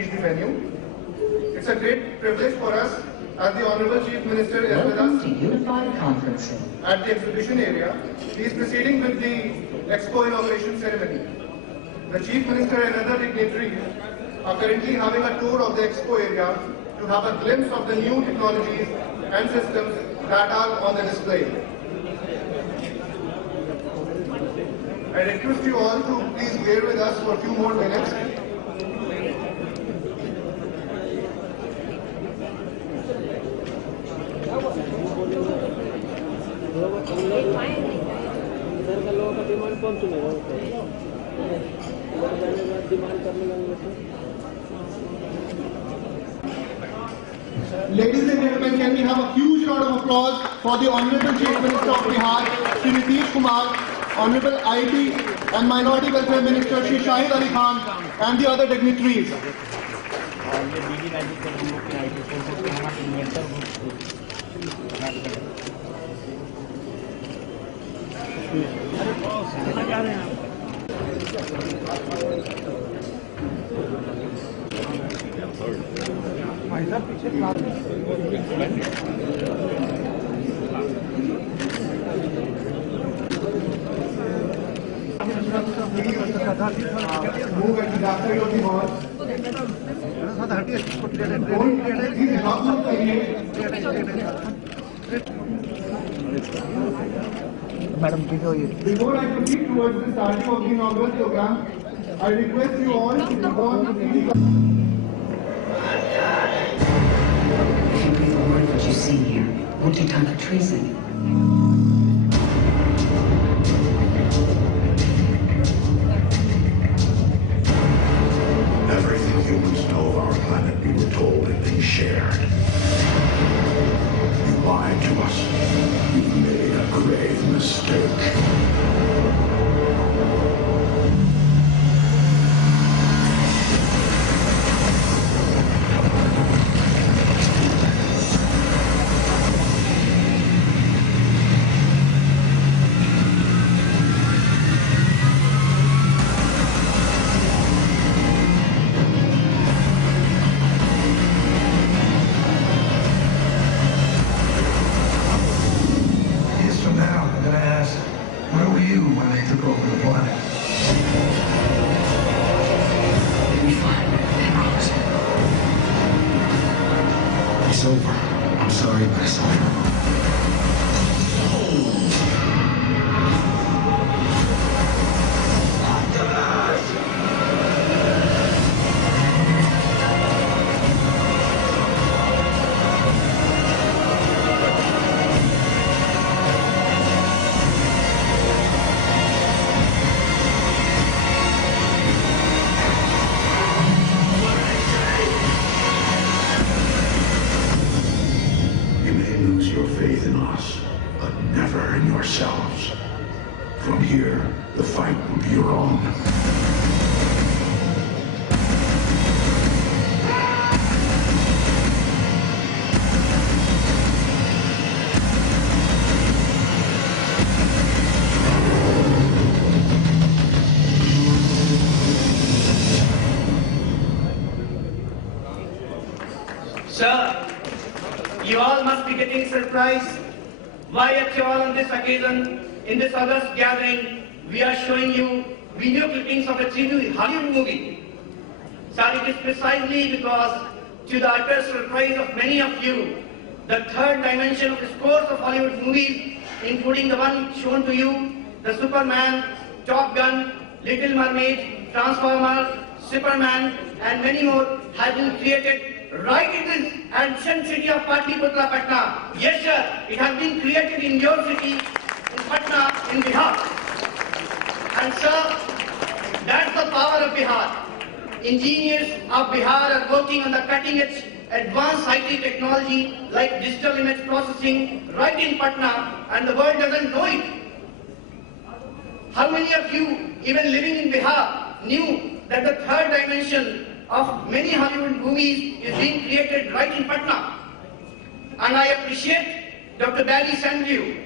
is the venue. It's a great privilege for us as the Honorable Chief Minister is with us to Unified Conferencing at the exhibition area. He is proceeding with the Expo inauguration ceremony. The Chief Minister and other dignitaries are currently having a tour of the Expo area to have a glimpse of the new technologies and systems that are on the display. I request you all to please bear with us for a few more minutes. Ladies and gentlemen, can we have a huge round of applause for the Honorable Chief Minister of Bihar, Shri Nitish Kumar, Honorable IT and Minority Welfare Minister Shri Shahid Ali Khan, and the other dignitaries. Move at the back side of the hall. Before I proceed towards the starting of the inaugural program, I request you all to respond to the If you breathe a word what you see here, won't take time for tracing. Everything humans know of our planet, we were told, had been shared. You lied to us. You've made a grave mistake. It's over. I'm sorry, but it's over. Lose your faith in us, but never in yourselves. From here, the fight will be your own. Sir, you all must be getting surprised why at all on this occasion, in this August gathering, we are showing you video clippings of a new Hollywood movie. Sir, it is precisely because, to the utter surprise of many of you, the third dimension of the scores of Hollywood movies, including the one shown to you, the Superman, Top Gun, Little Mermaid, Transformers, Superman, and many more, have been created right in this ancient city of Patliputra, Patna. Yes, sir, it has been created in your city, in Patna, in Bihar. And sir, that's the power of Bihar. Engineers of Bihar are working on the cutting edge advanced IT technology like digital image processing right in Patna, and the world doesn't know it. How many of you, even living in Bihar, knew that the third dimension of many Hollywood movies is being created right in Patna? And I appreciate Dr. Barry Sandhu,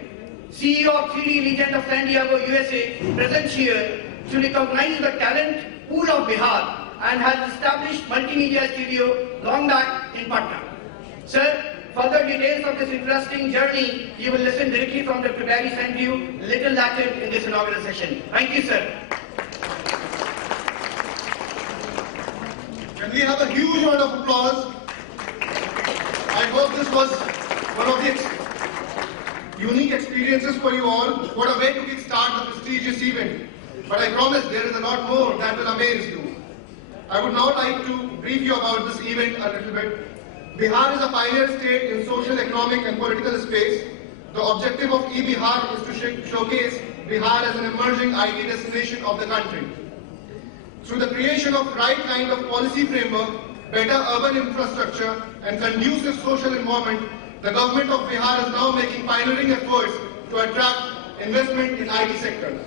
CEO of 3D Legend of San Diego, USA, present here to recognize the talent pool of Bihar and has established multimedia studio long back in Patna. Sir, further details of this interesting journey you will listen directly from Dr. Barry Sandhu little later in this inaugural session. Thank you, sir. Can we have a huge round of applause? I hope this was one of the unique experiences for you all. What a way to kickstart the prestigious event. But I promise there is a lot more that will amaze you. I would now like to brief you about this event a little bit. Bihar is a pioneer state in social, economic and political space. The objective of eBihar is to showcase Bihar as an emerging IT destination of the country. Through the creation of right kind of policy framework, better urban infrastructure and conducive social environment, the government of Bihar is now making pioneering efforts to attract investment in IT sectors.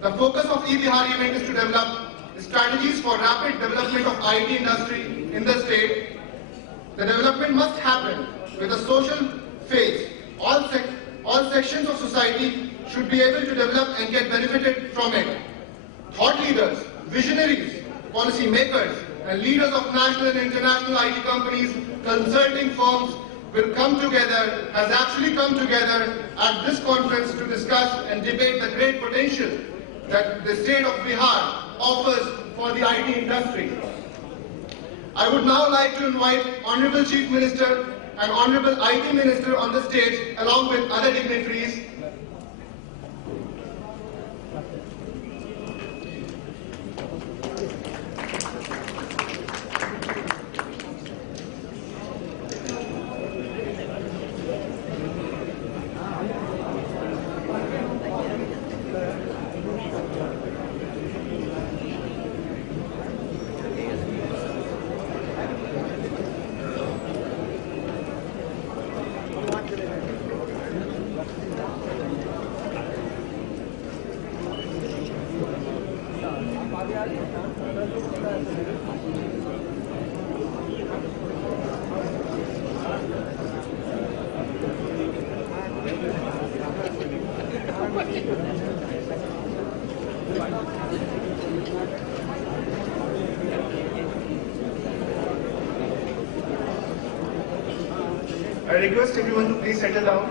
The focus of eBihar event is to develop strategies for rapid development of IT industry in the state. The development must happen with a social phase. All sections of society should be able to develop and get benefited from it. Thought leaders, visionaries, policy makers, and leaders of national and international IT companies, consulting firms will come together, has actually come together at this conference to discuss and debate the great potential that the state of Bihar offers for the IT industry. I would now like to invite Honorable Chief Minister and Honorable IT Minister on the stage along with other dignitaries. I request everyone to please settle down.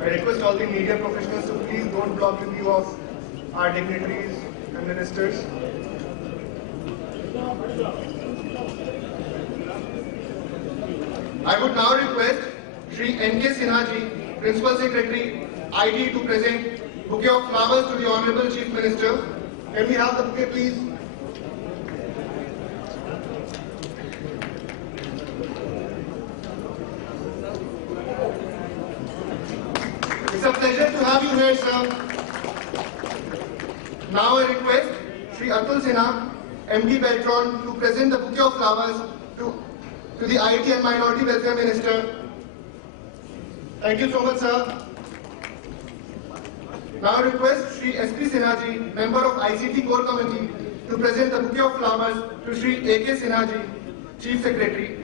I request all the media professionals to please don't block the view of our dignitaries and ministers. I would now request Shri N.K. Sinha ji, Principal Secretary, IT, to present bouquet of flowers to the Honorable Chief Minister. Can we have the bouquet, please? It's a pleasure to have you here, sir. Now I request Shri Atul Sinha, MD Beltron, to present the bouquet of flowers to the IT and Minority Welfare Minister. Thank you so much, sir. Now I request Shri S.P. Sinha ji, Member of ICT Core Committee, to present the bouquet of flowers to Shri A.K. Sinha ji, Chief Secretary.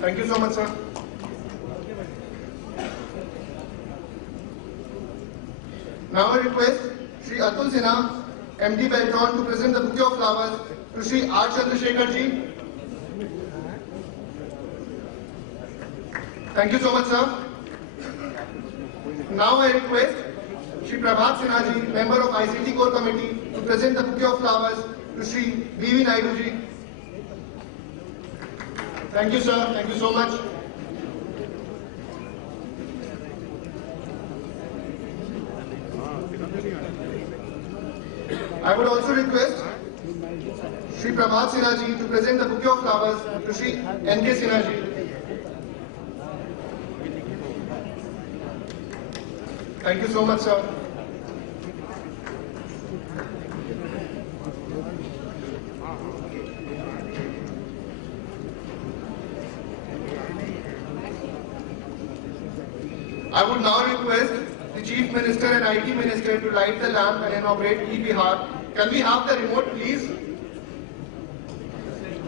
Thank you so much, sir. Now I request Shri Atul Sinha, MD Beltron, to present the bouquet of flowers to Shri R. Chandrasekhar ji. Thank you so much, sir. Now I request Shri Prabhat Sinha ji, Member of ICT Core Committee, to present the bouquet of flowers to Shri B.V. Naidu ji. Thank you, sir. Thank you so much. I would also request Shri Prabhat Sinha ji to present the bouquet of flowers to Shri N.K. Sinha ji. Thank you so much, sir. I would now request the Chief Minister and IT Minister to light the lamp and inaugurate eBihar. Can we have the remote, please?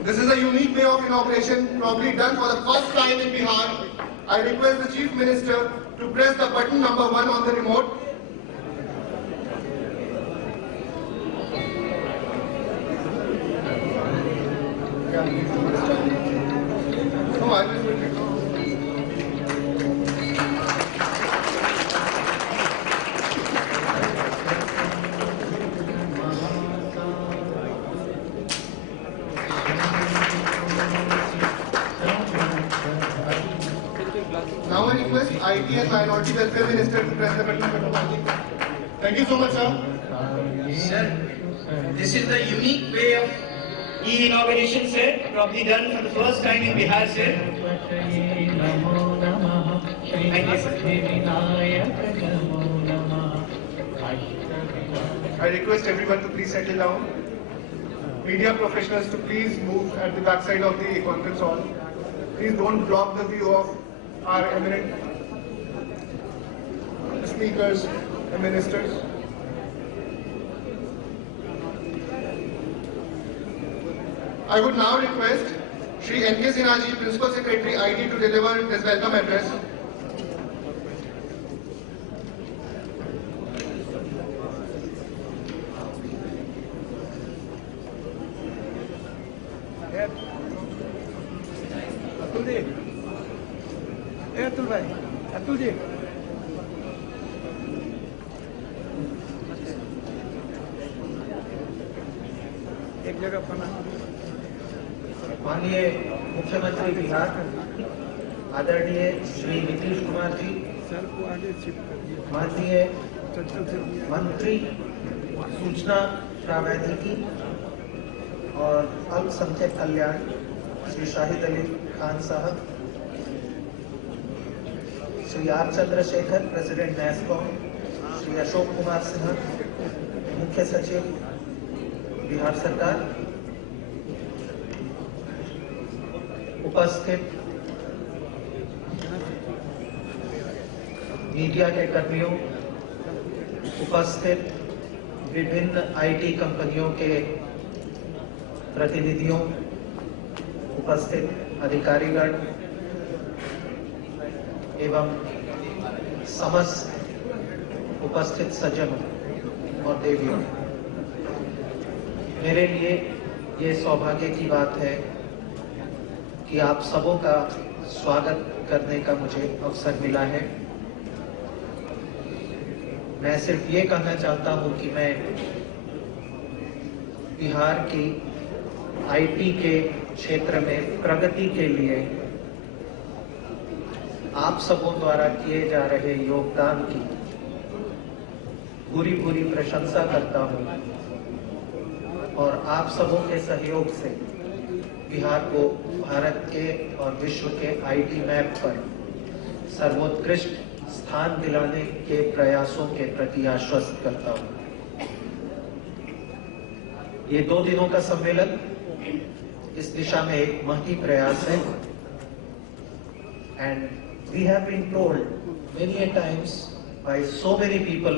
This is a unique way of inauguration, probably done for the first time in Bihar. I request the Chief Minister to press the button number 1 on the remote. No, I will wait. Now I request IT and Minority Welfare Minister to press the button. Thank you so much, sir. Sir, this is the unique way of e-inauguration, sir, probably done for the first time in Bihar, sir. Thank you, sir. I request everyone to please settle down. Media professionals to please move at the backside of the conference hall. Please don't block the view of our eminent speakers and ministers. I would now request Shri N.K. Sinha Ji, Principal Secretary, IT, to deliver his welcome address. Atul ji एक जगह बना। माननीय मुख्यमंत्री बिहार आदरणीय Shri Nitish Kumar ji, sir को आगे shift कर दिया। माननीय मंत्री सूचना प्रावैधिकी और अल्पसंख्यक कल्याण श्री शाहिद अली खान साहब, श्री आर चंद्रशेखर, प्रेसिडेंट नैस्कॉम, श्री अशोक कुमार सिन्हा, मुख्य सचिव बिहार सरकार, उपस्थित मीडिया के कर्मियों, उपस्थित विभिन्न आईटी कंपनियों के प्रतिनिधियों, उपस्थित अधिकारीगण एवं समस्त उपस्थित सज्जनों और देवियों, मेरे लिए ये सौभाग्य की बात है कि आप सबों का स्वागत करने का मुझे अवसर मिला है। मैं सिर्फ ये कहना चाहता हूं कि मैं बिहार की आईटी के क्षेत्र में प्रगति के लिए आप सबों द्वारा किए जा रहे योगदान की पूरी प्रशंसा करता हूं और आप सबों के सहयोग से बिहार को भारत के और विश्व के आईटी मैप पर सर्वोत्कृष्ट स्थान दिलाने के प्रयासों के प्रति आश्वस्त करता हूं। ये 2 दिनों का सम्मेलन इस दिशा में एक महती प्रयास है and we have been told many a times by so many people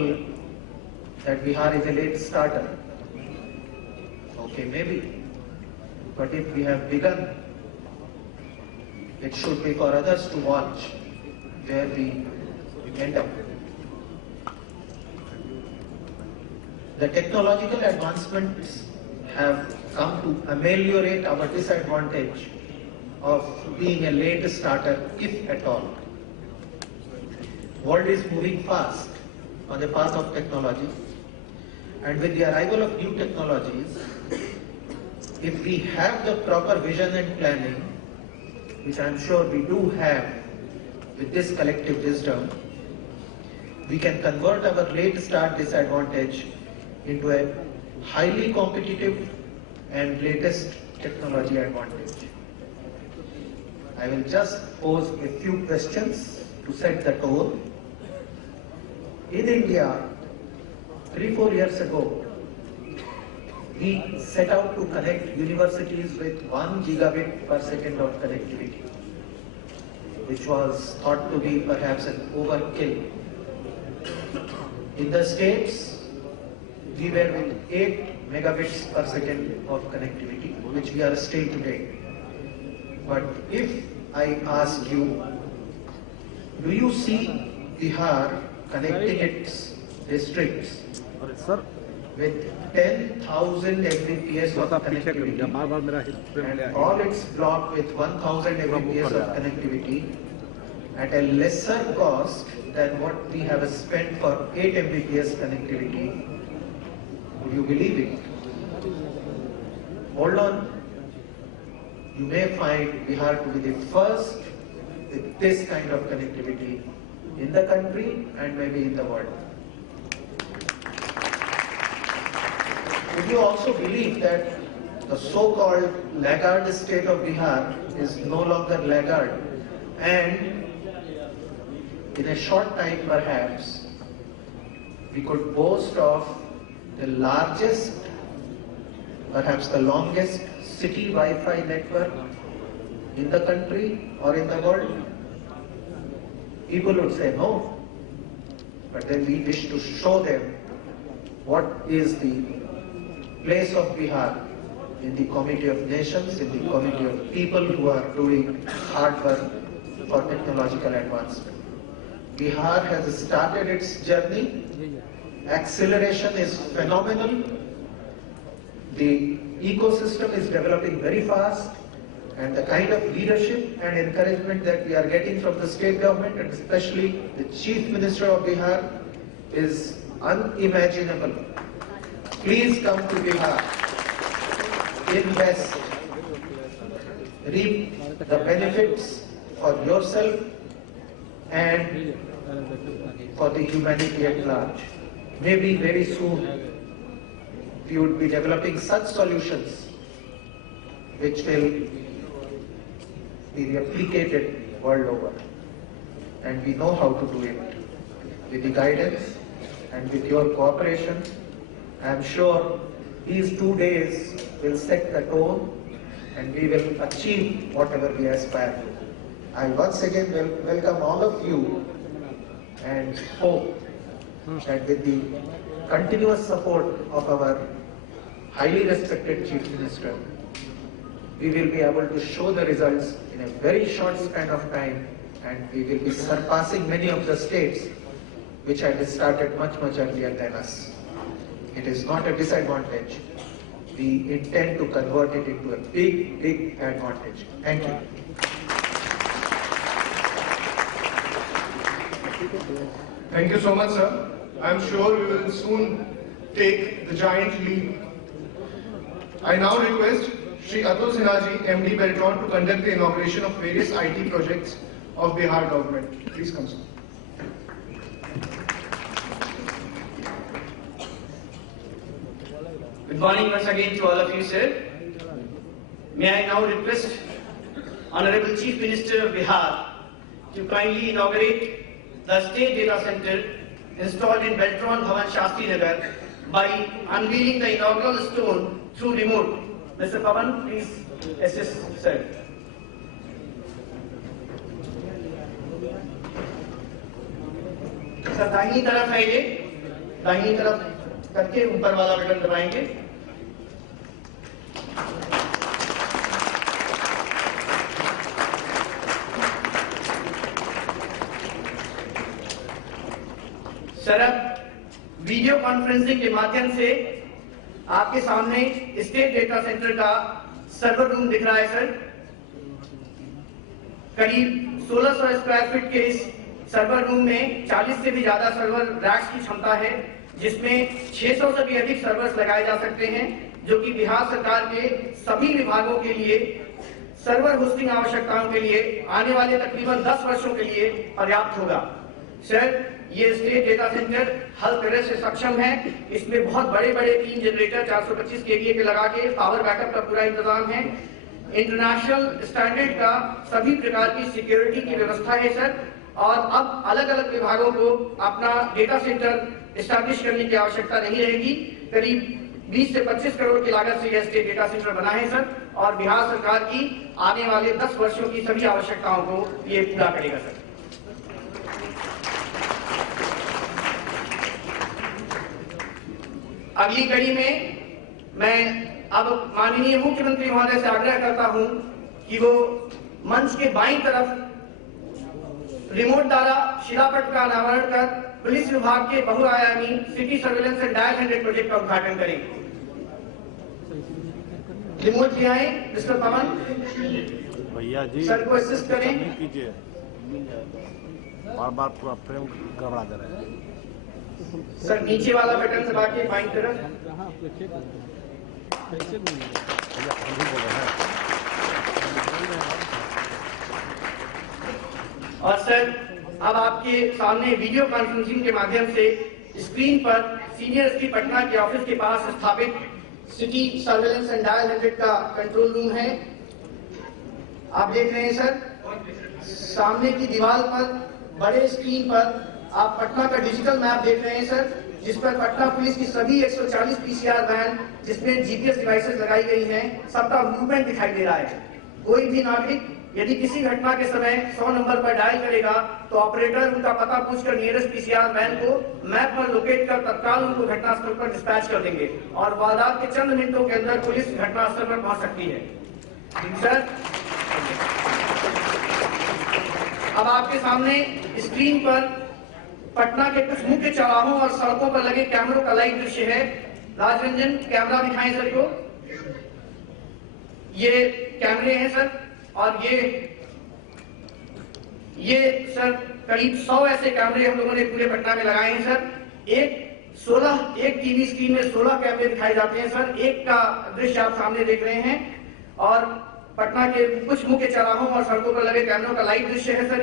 that Bihar is a late starter. Okay, maybe. But if we have begun, it should be for others to watch where we end up. The technological advancements have come to ameliorate our disadvantage of being a late starter, if at all. World is moving fast on the path of technology, and with the arrival of new technologies, if we have the proper vision and planning, which I'm sure we do have with this collective wisdom, we can convert our late start disadvantage into a highly competitive and latest technology advantage. I will just pose a few questions to set the tone. In India, 3-4 years ago, we set out to connect universities with 1 gigabit per second of connectivity, which was thought to be perhaps an overkill. In the States, we were with 8 megabits per second of connectivity, which we are still today. But if I ask you, do you see Bihar connecting its districts with 10,000 Mbps of connectivity and all its block with 1,000 Mbps of connectivity at a lesser cost than what we have spent for 8 Mbps connectivity? Would you believe it? Hold on. You may find Bihar to be the first with this kind of connectivity in the country and maybe in the world. Would you also believe that the so-called laggard state of Bihar is no longer laggard, and in a short time perhaps we could boast of the largest, perhaps the longest city Wi-Fi network in the country or in the world? People would say no, but then we wish to show them what is the place of Bihar in the community of nations, in the community of people who are doing hard work for technological advancement. Bihar has started its journey. Acceleration is phenomenal. The ecosystem is developing very fast, and the kind of leadership and encouragement that we are getting from the state government, and especially the Chief Minister of Bihar, is unimaginable. Please come to Bihar, invest, reap the benefits for yourself and for the humanity at large. Maybe very soon we would be developing such solutions which will be replicated world over. And we know how to do it. With the guidance and with your cooperation, I am sure these 2 days will set the tone and we will achieve whatever we aspire to. I once again welcome all of you and hope that with the continuous support of our highly respected Chief Minister, we will be able to show the results in a very short span of time, and we will be surpassing many of the states which had started much earlier than us. It is not a disadvantage. We intend to convert it into a big advantage. Thank you. Thank you so much, sir. I'm sure we will soon take the giant leap. I now request Shri Atul Sinha ji, MD Beltron, to conduct the inauguration of various IT projects of Bihar government. Please come, sir. Good morning once again to all of you, sir. May I now request Honorable Chief Minister of Bihar to kindly inaugurate the State Data Center installed in Beltron Bhavan Shastri Nagar by unveiling the inaugural stone through remote. Mr. Pavan, please assist, sir. Sir दाहिनी तरफ है ये, दाहिनी तरफ करके ऊपर वाला button दबाएंगे। सर अब वीडियो कॉन्फ्रेंसिंग के माध्यम से आपके सामने स्टेट डेटा सेंटर का सर्वर रूम दिख रहा है सर। करीब 1600 स्क्वायर फीट के इस सर्वर रूम में 40 से भी ज्यादा सर्वर रैक्स की क्षमता है, जिसमें 600 से भी अधिक सर्वर्स लगाए जा सकते हैं, जो कि बिहार सरकार के सभी विभागों के लिए सर्वर होस्टिंग आवश्यकताओं के लिए आने वाले तकरीबन 10 वर्षों के लिए पर्याप्त होगा। सर, ये स्टेट डेटा सेंटर हर तरह से सक्षम है। इसमें बहुत बड़े 3 जनरेटर 425 केवीए के लगा के पावर बैकअप का पूरा इंतजाम है। इंटरनेशनल स्टैंडर्ड का सभी प्रकार की सिक्योरिटी की व्यवस्था है सर। और अब अलग अलग विभागों को अपना डेटा सेंटर एस्टैब्लिश करने की आवश्यकता नहीं रहेगी। करीब 20 से 25 करोड़ की लागत से यह स्टेट डेटा सेंटर बना है सर, और बिहार सरकार की आने वाले 10 वर्षों की सभी आवश्यकताओं को ये पूरा करेगा सर। अगली कड़ी में मैं अब माननीय मुख्यमंत्री महोदय से आग्रह करता हूं कि वो मंच के बाईं तरफ रिमोट द्वारा शिलापट का अनावरण कर पुलिस विभाग के बहुआयामी city surveillance and dial 100 project का उद्घाटन करें। रिमोट ले आए मिस्टर पवन, भैया जी सर को असिस्ट करें। कीजिए, बार बार पूरा फ्रेम गड़बड़ा दे रहे हैं। सर नीचे वाला बटन दबा के बाईं तरफ। भैया हम भी बोल रहे हैं। और सर अब आपके सामने वीडियो कॉन्फ्रेंसिंग के माध्यम से स्क्रीन पर सीनियर एसपी पटना के ऑफिस के पास स्थापित सिटी सर्वेलेंस एंड डायल 100 का कंट्रोल रूम है। आप देख रहे हैं सर, सामने की दीवार पर बड़े स्क्रीन पर आप पटना का डिजिटल मैप देख रहे हैं सर, जिस पर पटना पुलिस की सभी 140 पीसीआर वैन जिसमें जीपीएस डिवाइसेस लगाई गई हैं, सबका मूवमेंट दिखाई दे रहा है। कोई भी नागरिक यदि किसी घटना के समय 100 नंबर पर डायल करेगा तो ऑपरेटर उनका पता पूछकर नियरेस्ट पीसीआर वैन को मैप पर लोकेट कर तत्काल उनको घटनास्थल पर डिस्पैच कर देंगे और वारदात के चंद मिनटों के अंदर पुलिस घटनास्थल पर पहुंच सकती है। सर अब आपके सामने स्क्रीन पर पटना के कुछ मुख्य चौराहों और सड़कों पर लगे कैमरों का लाइव दृश्य है। राजरंजन कैमरा दिखाएं सर को। ये कैमरे हैं सर, और ये सर करीब 100 ऐसे कैमरे हम लोगों ने पूरे पटना में लगाए हैं सर। एक टीवी स्क्रीन में 16 कैमरे दिखाए जाते हैं सर। एक का दृश्य आप सामने देख रहे हैं और पटना के कुछ मुख्य चौराहों और सड़कों पर लगे कैमरों का लाइव दृश्य है सर।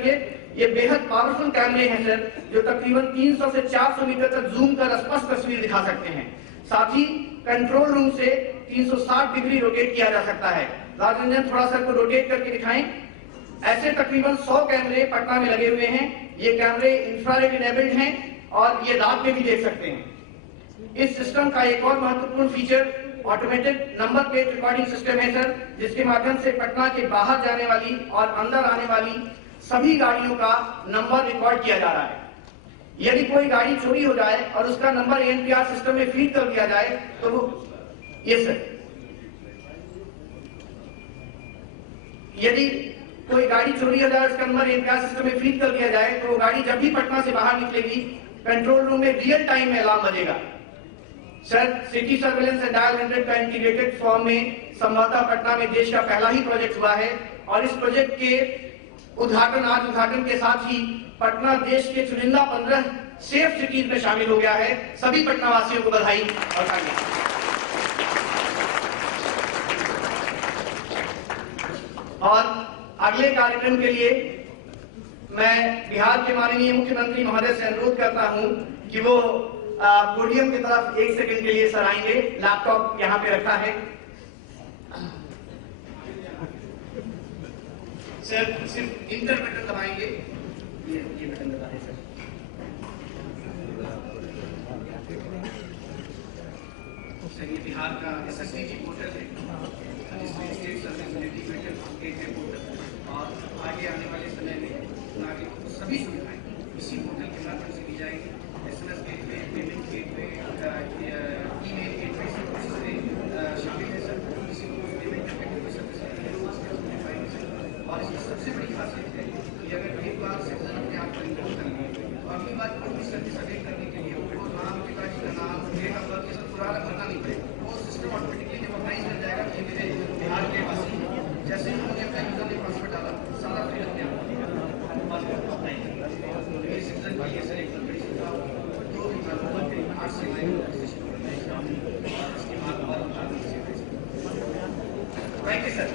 ये बेहद पावरफुल कैमरे हैं सर, जो तकरीबन 300 से 400 मीटर तक जूम कर स्पष्ट तस्वीर दिखा सकते हैं। साथ ही कंट्रोल रूम से 360 डिग्री रोटेट किया जा सकता है। राजरंजन थोड़ा सर को रोटेट करके दिखाएं। ऐसे तकरीबन 100 कैमरे पटना में लगे हुए हैं। ये कैमरे इंफ्रारेड इनेबल्ड हैं और ये रात में भी देख सकते हैं। इस सिस्टम का एक और महत्वपूर्ण feature automated number plate recording system है सर, जिसके माध्यम से पटना के बाहर जाने वाली और अंदर आने वाली सभी गाड़ियों का नंबर रिकॉर्ड किया जा रहा है। यदि कोई गाड़ी चोरी हो जाए और उसका नंबर एनपीआर सिस्टम में फीड कर दिया जाए तो वो यदि कोई गाड़ी चोरी हो जाए उसका नंबर एनपीआर सिस्टम में फीड कर दिया जाए तो वो गाड़ी जब भी पटना से बाहर निकलेगी कंट्रोल रूम में रियल टाइम में अलार्म बजेगा। Sir city surveillance and dial 100 का इंटीग्रेटेड फॉर्म में संभवतः पटना में देश का पहला ही प्रोजेक्ट हुआ है और इस प्रोजेक्ट के उद्घाटन के साथ ही पटना देश के चुनिंदा 15 सेफ सिटीज में शामिल हो गया है। सभी पटना वासियों को बधाई और धन्यवाद। और अगले कार्यक्रम के लिए मैं बिहार के माननीय मुख्यमंत्री महोदय से अनुरोध करता हूं कि वो पोडियम की तरफ 1 सेकंड के लिए सर आएंगे। लैपटॉप यहाँ पे रखा है सर, सिर्फ इंटर बटन दबाएंगे। ये बटन दबाएं सर। सर ये बिहार का SSDG पोर्टल है, जिसमें state service integrated gateway portal और आगे आने वाले समय में नागरिकों को सभी सुविधाएं इसी पोर्टल के माध्यम से दी जाएगी। SMS gateway, payment gateway, email gateway सब इसमें शामिल है सर। किसी को पेमेंट करने की कोई सर्विस और इसकी सबसे बड़ी खासियत है कि अगर एक बार सिटीजन अपने आप को इनरोल कर लिए तो अगली बार कोई भी सर्विस अवेल करने के लिए वो नाम, पिताजी का नाम, डेट ऑफ बर्थ, ये सब पुराना भरना नहीं पड़ेगा। वो सिस्टम ऑटोमेटिकली रिकॉग्नाइज कर जाएगा कि मेरे बिहार के वासी जैसे ही उन्होंने अपना यूजर नेम पासवर्ड डाला सारा फिर अपने आप मेरे सिटीजन की ये सर एक बड़ी सुविधा जो भी मालूम है 8 से इसके बाद थैंक यू सर।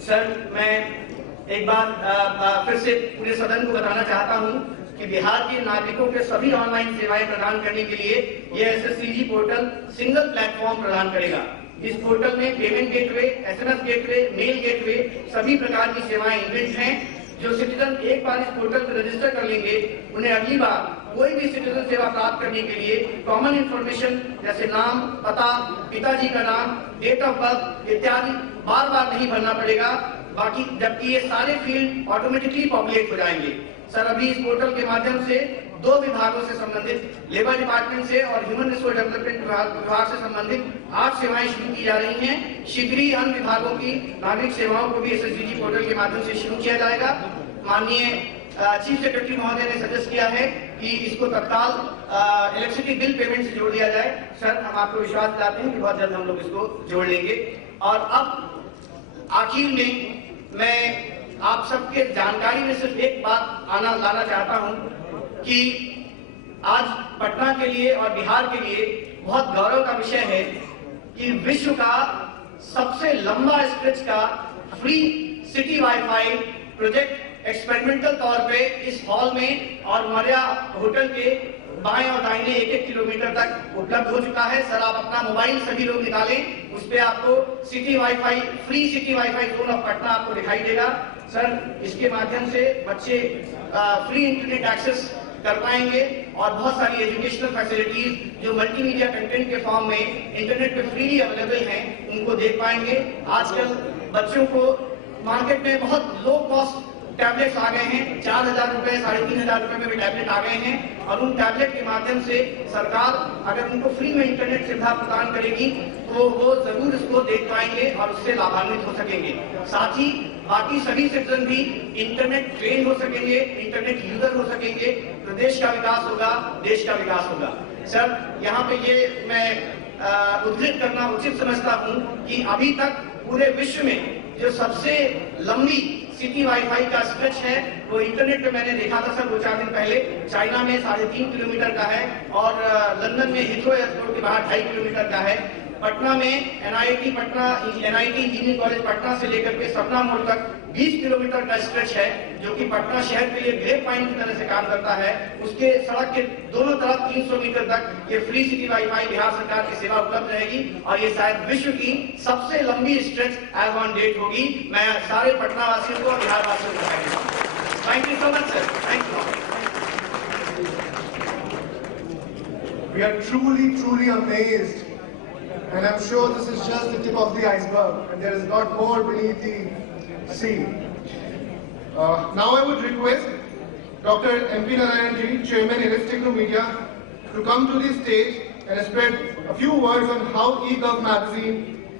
सर मैं एक बार फिर से पूरे सदन को बताना चाहता हूं कि बिहार के नागरिकों के सभी ऑनलाइन सेवाएं प्रदान करने के लिए यह SSDG पोर्टल सिंगल प्लेटफॉर्म प्रदान करेगा। इस पोर्टल में payment gateway, SMS gateway, mail gateway सभी प्रकार की सेवाएं इनबिल्ट हैं जो सिटीजन एक बार इस पोर्टल पर रजिस्टर कर लेंगे, उन्हें अगली बार कोई भी सिटीजन सेवा प्राप्त करने के लिए कॉमन इंफॉर्मेशन जैसे नाम, पता, पिताजी का नाम, डेट ऑफ बर्थ इत्यादि बार बार नहीं भरना पड़ेगा, बाकी जबकि ये सारे फील्ड ऑटोमेटिकली पॉपुलेट हो जाएंगे। सर, अभी इस पोर्टल के माध्यम से 2 विभागों से संबंधित, लेबर डिपार्टमेंट से और ह्यूमन रिसोर्स डेवलपमेंट विभाग से संबंधित 8 सेवाएं शुरू की जा रही हैं। शीघ्र ही अन्य विभागों की नागरिक सेवाओं को भी SSDG पोर्टल के माध्यम से शुरू किया जाएगा। माननीय चीफ सेक्रेटरी महोदय ने सजेस्ट किया है कि इसको तत्काल इलेक्ट्रिसिटी बिल पेमेंट से जोड़ दिया जाए। सर, हम आपको विश्वास दिलाते हैं कि बहुत जल्द हम लोग इसको जोड़ लेंगे। और अब आखिर में मैं आप सबके जानकारी में सिर्फ एक बात लाना चाहता हूं कि आज पटना के लिए और बिहार के लिए बहुत गौरव का विषय है कि विश्व का सबसे लंबा स्ट्रेच का free city wifi project experimental तौर पे इस हॉल में और मर्या होटल के बाएं और दाहिने 1-1 किलोमीटर तक उपलब्ध हो चुका है। सर, आप अपना मोबाइल सभी लोग निकालें, उस पे आपको city wifi, free city wifi zone of Patna आपको दिखाई देगा। सर, इसके माध्यम से बच्चे फ्री इंटरनेट एक्सेस कर पाएंगे और बहुत सारी एजुकेशनल फैसिलिटीज जो मल्टीमीडिया कंटेंट के फॉर्म में इंटरनेट पे फ्रीली अवेलेबल हैं, उनको देख पाएंगे। आजकल बच्चों को मार्केट में बहुत लो कॉस्ट टैबलेट्स आ गए हैं, 4,000 रुपए, 3,500 रुपए में भी टैबलेट आ गए हैं और उन टैबलेट के माध्यम से सरकार अगर उनको फ्री में इंटरनेट सुविधा प्रदान करेगी तो वो जरूर इसको देख पाएंगे और उससे लाभान्वित हो सकेंगे। साथ ही बाकी सभी सिटीजन भी इंटरनेट ट्रेन हो सकेंगे, इंटरनेट यूजर हो सकेंगे, तो देश का विकास होगा, देश का विकास होगा। सर, यहाँ पे ये मैं उद्धृत करना उचित समझता हूँ कि अभी तक पूरे विश्व में जो सबसे लंबी सिटी वाईफाई का स्ट्रेच है वो इंटरनेट पे मैंने देखा था सर 2-4 दिन पहले, चाइना में 3.5 किलोमीटर का है और लंदन में हिथ्रो एयरपोर्ट के बाहर 2.5 किलोमीटर का है। पटना में NIT Patna, NIT engineering college Patna से लेकर के सपना मोड़ तक 20 किलोमीटर का स्ट्रेच है जो कि पटना शहर के लिए ग्रेप पॉइंट की तरह से काम करता है। उसके सड़क के दोनों तरफ 300 मीटर तक ये फ्री सिटी वाईफाई बिहार सरकार की सेवा उपलब्ध रहेगी और ये शायद विश्व की सबसे लंबी स्ट्रेच एज ऑन डेट होगी। मैं सारे पटना वासियों को, बिहार वासियों को बताऊंगा। Thank you so much sir, thank you. We are truly amazed, and I'm sure this is just the tip of the iceberg, and there is a lot more beneath the sea. Now I would request Dr. MP Narayan Ji, Chairman Elite Technomedia, to come to the stage and spread a few words on how eGov magazine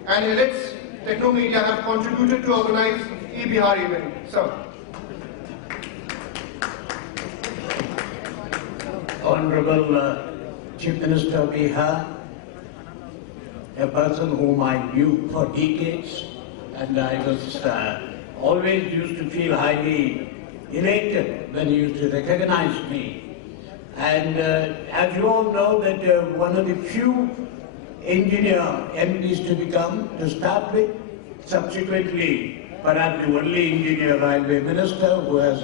and Elite Technomedia have contributed to organize eBihar event. Sir. Honorable Chief Minister of Bihar, a person whom I knew for decades, and I was always used to feel highly elated when he used to recognize me. And as you all know, that one of the few engineer MPs to start with, subsequently perhaps the only engineer railway minister who has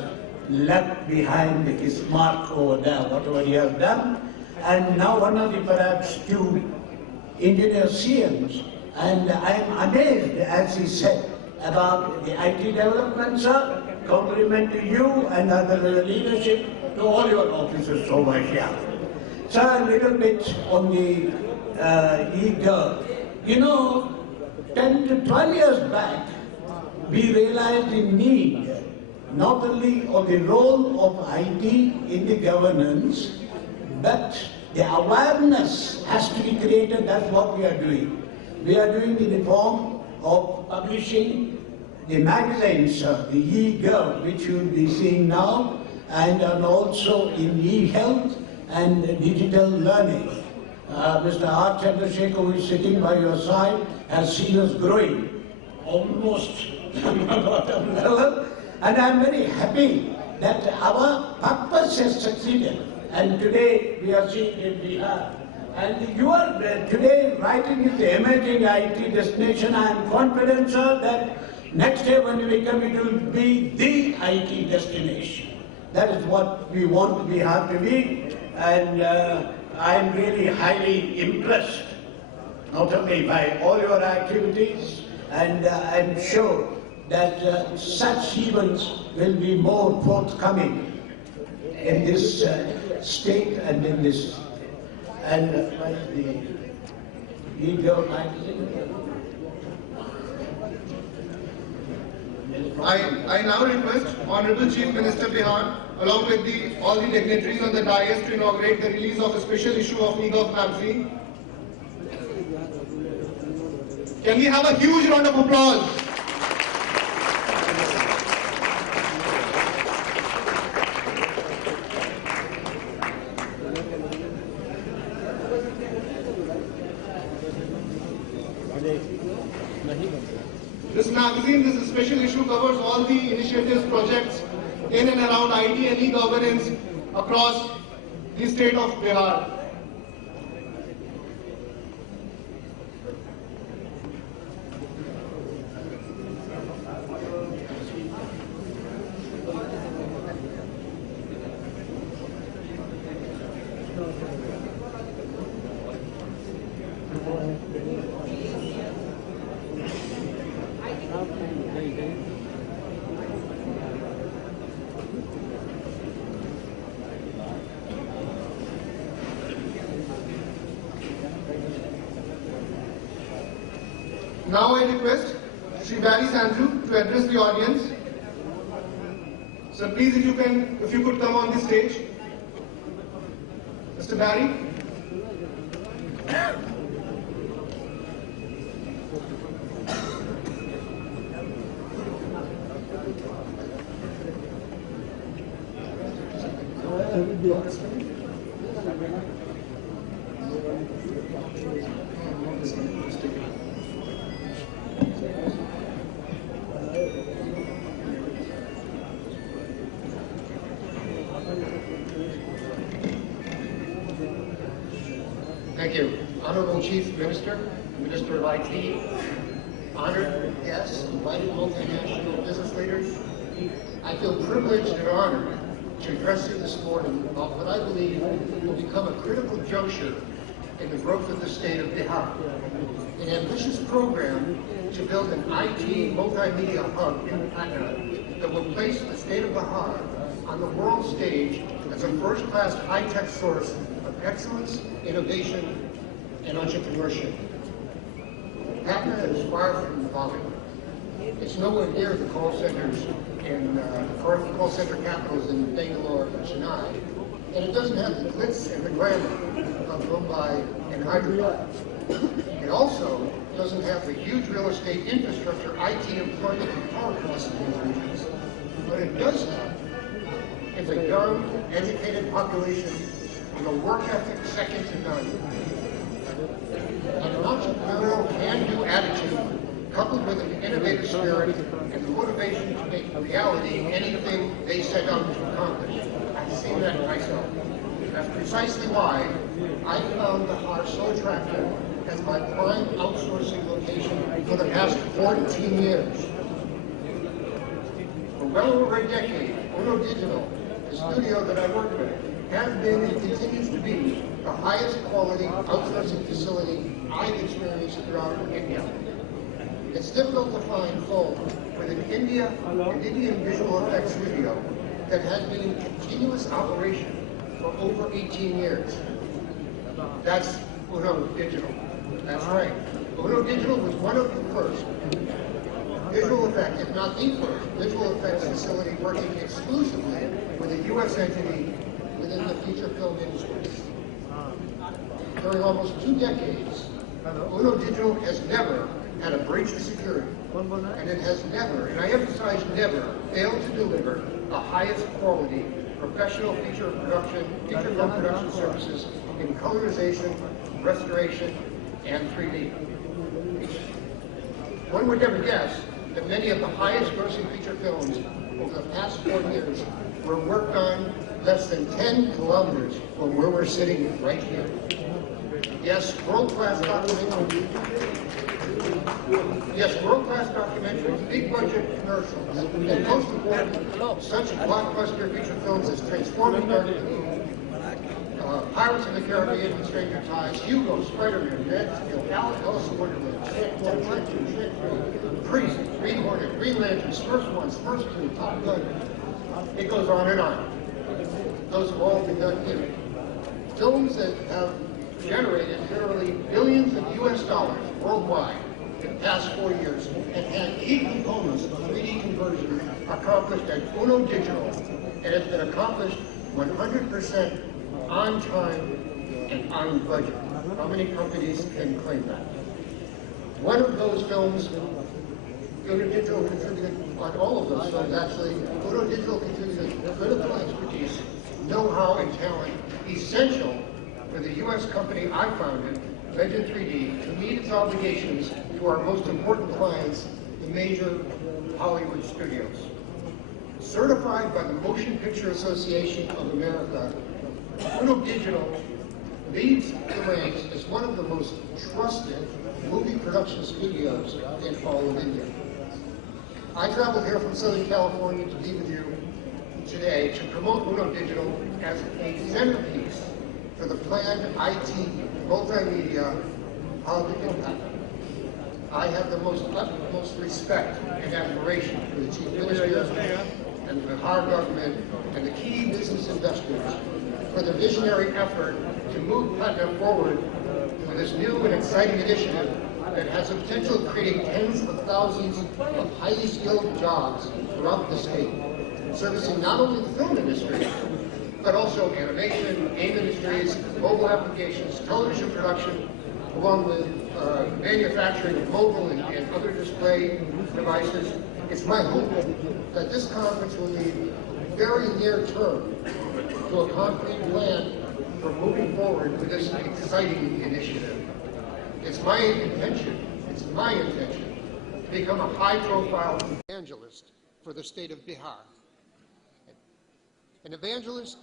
left behind his mark over there, whatever he has done, and now one of the perhaps 2 engineer CMs, and I am amazed, as he said, about the IT development, sir. Compliment to you and other leadership, to all your officers over here. Sir, a little bit on the eGov. You know, 10 to 12 years back, we realized the need not only of the role of IT in the governance, but the awareness has to be created. That's what we are doing. We are doing in the form of publishing the magazines, the eGov, which you will be seeing now, and also in eHealth and digital learning. Mr. R. Chandrasekhar, who is sitting by your side, has seen us growing almost bottom level, and I am very happy that our purpose has succeeded. And today we are seeing in Bihar. And you are today writing is the emerging IT destination. I am confident, sir, that next year when we come, it will be the IT destination. That is what we want Bihar to be. And I am really highly impressed, not only by all your activities, and I'm sure that such events will be more forthcoming in this state and in this. And the video magazine. I now request Honorable Chief Minister Bihar, along with all the dignitaries on the dais, to inaugurate the release of a special issue of eGov magazine. Can we have a huge round of applause? This magazine, this special issue, covers all the initiatives, projects in and around IT and e-governance across the state of Bihar. Now I request Shri Barry Sandhu to address the audience. So please, if you could come on the stage. Mr. Barry. Thank you. Honorable Chief Minister, Minister of IT, honored guests, invited multinational business leaders, I feel privileged and honored to address you this morning about what I believe will become a critical juncture in the growth of the state of Bihar. An ambitious program to build an IT multimedia hub in Patna that will place the state of Bihar on the world stage as a first-class high-tech source of excellence, innovation, and entrepreneurship. Patna is far from the valley. It's nowhere near the call centers in call center capitals in Bangalore and Chennai, and it doesn't have the glitz and the glamour of Mumbai and Hyderabad. It also doesn't have the huge real estate infrastructure, IT employment, and power costs in these regions. But it does have is a young, educated population with a work ethic second to none. And an entrepreneurial can-do attitude, coupled with an innovative spirit and the motivation to make reality anything they set out to accomplish. I've seen that myself. That's precisely why I found Bihar so attractive as my prime outsourcing location for the past 14 years. For well over a decade, Uno Digital, the studio that I work with, has been and continues to be the highest quality outsourcing facility I've experienced throughout India. It's difficult to find folk with an Indian visual effects studio that has been in continuous operation for over 18 years. That's Uno Digital. That's right. Uno Digital was one of the first visual effects, if not the first, visual effects facility working exclusively with a U.S. entity within the feature film industry. During almost 2 decades, Uno Digital has never had a breach of security, and it has never, and I emphasize never, failed to deliver the highest quality professional feature film production services in colorization, restoration, and 3D. One would never guess that many of the highest grossing feature films over the past 4 years were worked on less than 10 kilometers from where we're sitting right here. Yes, world-class documentaries. Yes, world-class documentaries, big budget commercials, and most important, such blockbuster feature films as Transforming Dark of the Moon, Pirates of the Caribbean and Stranger Tides, Hugo, Spider-Man, Dead Steel, Alice in Wonderland, Shrek 1, Shrek 2, Shrek 3, Priest, Green Hornet, Green Lanterns, first ones, first two, Top Gun. It goes on and on. Those have all been done here. Films that have generated literally billions of US dollars worldwide in the past 4 years and had key components of 3D conversion accomplished at Uno Digital, and it's been accomplished 100% on time and on budget. How many companies can claim that? One of those films, Uno Digital contributed on all of those films actually. Uno Digital contributed critical expertise, know-how, and talent essential for the U.S. company I founded, Legend 3D, to meet its obligations to our most important clients, the major Hollywood studios. Certified by the Motion Picture Association of America, Uno Digital leads the ranks as one of the most trusted movie production studios in all of India. I traveled here from Southern California to be with you today to promote Uno Digital as a centerpiece for the planned IT multimedia hub in Patna. I have the utmost respect and admiration for the Chief Minister and the Bihar government and the key business investors for the visionary effort to move Patna forward with this new and exciting initiative that has the potential of creating tens of thousands of highly skilled jobs throughout the state, servicing not only the film industry, but also animation, game industries, mobile applications, television production, along with manufacturing of mobile and other display devices. It's my hope that this conference will lead very near term to a concrete plan for moving forward with this exciting initiative. It's my intention to become a high-profile evangelist for the state of Bihar. An evangelist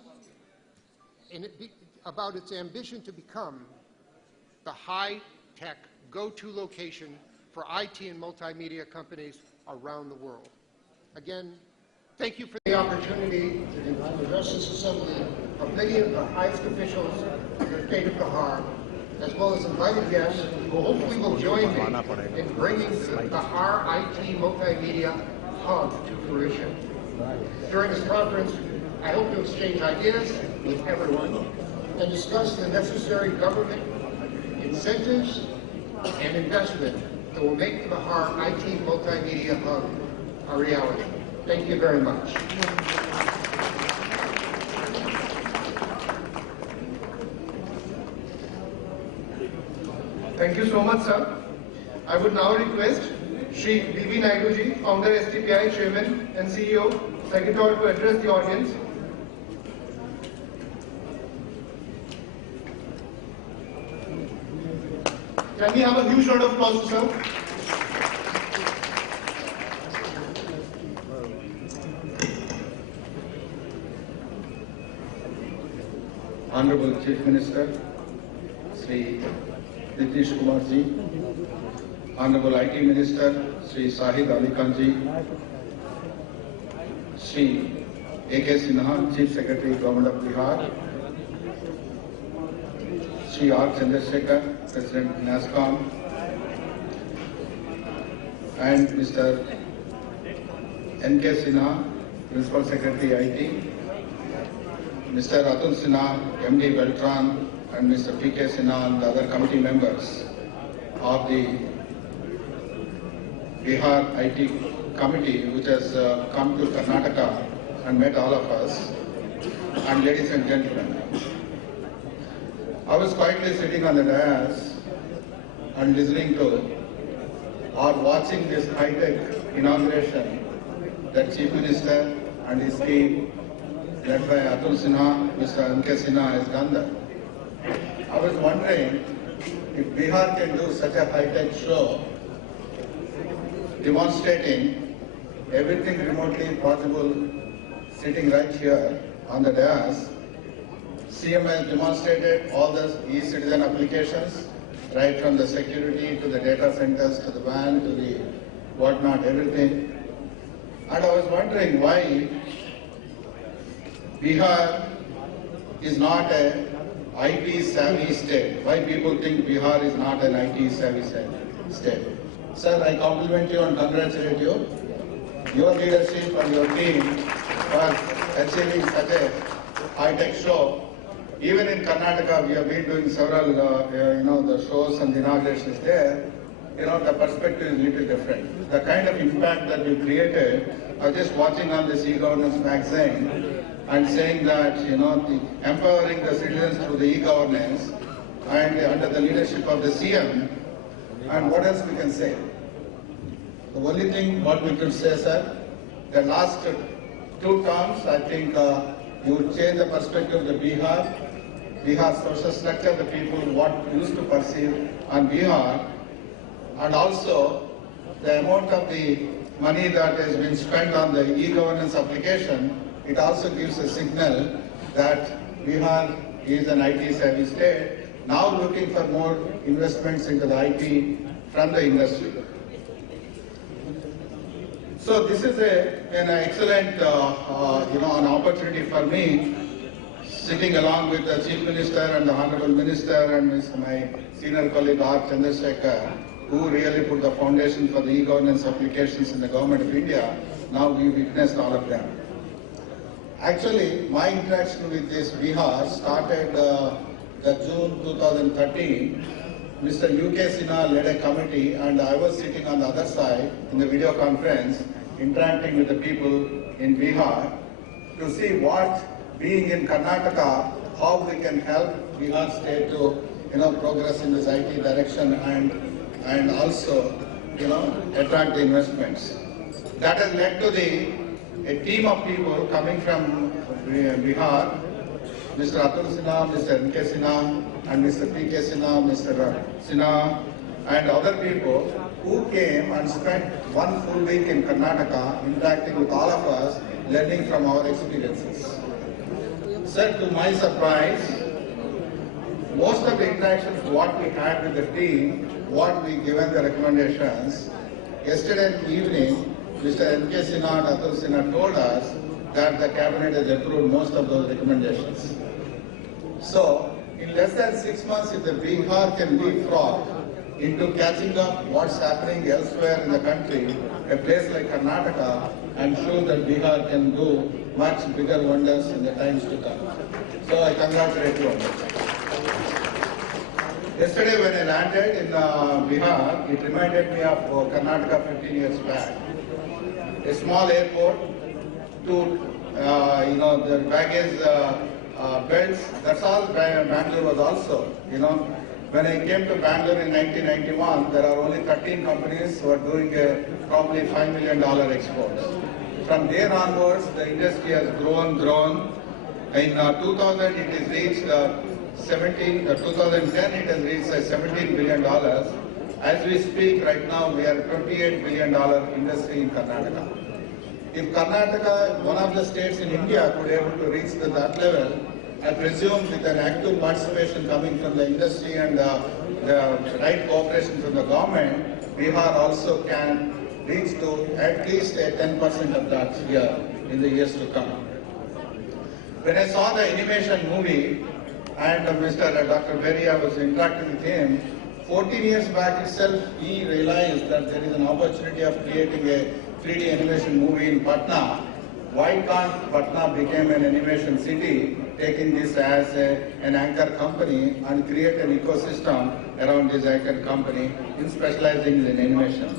about its ambition to become the high-tech go-to location for IT and multimedia companies around the world. Again, thank you for the opportunity to address this assembly of many of the highest officials of the state of Bihar, as well as invited guests who hopefully will join me in bringing the Bihar IT Multimedia Hub to fruition. During this conference, I hope to exchange ideas with everyone and discuss the necessary government incentives and investment that will make the Bihar IT Multimedia Hub a reality. Thank you very much. Thank you so much, sir. I would now request Shri B.V. Naidu ji, founder STPI, chairman and CEO, Secretary, to address the audience. Can we have a huge round of applause, sir? Honorable Chief Minister, Sri Nitish Kumar ji, Honorable IT Minister, Sri Shahid Ali Khan ji, Sri A.K. Sinha, Chief Secretary, Government of Bihar, Sri R. Chandrasekhar, President NASCOM, and Mr. N.K. Sinha, Principal Secretary IT, Mr. Atul Sinha, MD Beltran, and Mr. P.K. Sinha and the other committee members of the Bihar IT Committee, which has come to Karnataka and met all of us, and ladies and gentlemen. I was quietly sitting on the dais and listening to or watching this high-tech inauguration that Chief Minister and his team, led by Atul Sinha, Mr. N.K. Sinha, has done that. I was wondering if Bihar can do such a high-tech show, demonstrating everything remotely possible, sitting right here on the dais. CM has demonstrated all the e-citizen applications, right from the security to the data centers to the WAN to the whatnot, everything. And I was wondering why Bihar is not an IT savvy state. Why people think Bihar is not an IT savvy state. Sir, I compliment you and congratulate you. your leadership and your team for achieving such a high-tech show. Even in Karnataka, we have been doing several, the shows and inaugurations there. The perspective is a little different. The kind of impact that you created, I was just watching on this e-governance magazine and saying that, empowering the citizens through the e-governance and under the leadership of the CM. And what else we can say? The only thing what we could say, sir, the last 2 terms, I think you would change the perspective of the Bihar's social structure, the people what used to perceive on Bihar, and also the amount of the money that has been spent on the e-governance application, it also gives a signal that Bihar is an IT savvy state, now looking for more investments into the IT from the industry. So this is an excellent an opportunity for me, sitting along with the Chief Minister and the Honorable Minister and my senior colleague R. Chandrasekhar, who really put the foundation for the e-governance applications in the Government of India. Now we witnessed all of them. Actually, my interaction with this Bihar started June 2013. Mr. U.K. Sinha led a committee and I was sitting on the other side in the video conference, interacting with the people in Bihar to see what, being in Karnataka, how we can help Bihar state to progress in this IT direction and also attract the investments. That has led to a team of people coming from Bihar, Mr. Atul Sinha, Mr. N.K. Sinha, and Mr. P.K. Sinha, Mr. Sinha, and other people who came and spent 1 full week in Karnataka interacting with all of us, learning from our experiences. Sir, to my surprise, most of the interactions what we had with the team, what we given the recommendations, yesterday evening, Mr. N.K. Sinha and Atul Sinha told us that the cabinet has approved most of those recommendations. So, in less than 6 months, if the Bihar can leapfrog into catching up what's happening elsewhere in the country, a place like Karnataka, I'm sure that Bihar can do much bigger wonders in the times to come. So I congratulate you on that. Yesterday when I landed in Bihar, it reminded me of Karnataka 15 years back. A small airport, the baggage belts, that's all Bangalore was also, When I came to Bangalore in 1991, there are only 13 companies who are doing probably $5 million exports. From there onwards, the industry has grown. In 2000, it has reached 2010, it has reached $17 billion. As we speak right now, we are $28 billion industry in Karnataka. If Karnataka, one of the states in India, could be able to reach to that level, I presume with an active participation coming from the industry and the right cooperation from the government, Bihar also can reach to at least a 10% of that here in the years to come. When I saw the animation movie and Dr. Beria was interacting with him, 14 years back itself, he realized that there is an opportunity of creating a 3D animation movie in Patna. Why can't Patna become an animation city, taking this as an anchor company and create an ecosystem around this anchor company in specializing in animation.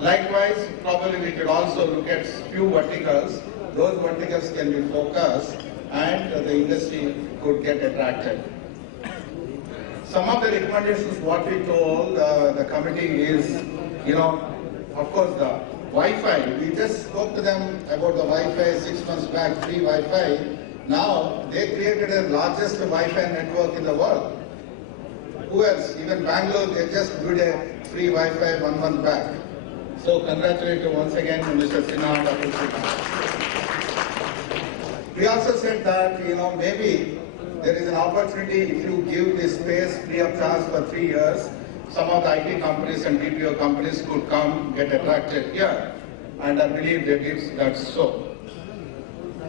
Likewise, probably we could also look at few verticals. Those verticals can be focused and the industry could get attracted. Some of the recommendations what we told the committee is, of course the Wi-Fi. We just spoke to them about the Wi-Fi 6 months back, free Wi-Fi. Now they created the largest Wi-Fi network in the world. Who else? Even Bangalore, they just did a free Wi-Fi 1 month back. So congratulate you once again, Mr. Sinha and Atul Sinha. We also said that, maybe there is an opportunity if you give this space free of charge for 3 years, some of the IT companies and BPO companies could come, get attracted here. And I believe that's so.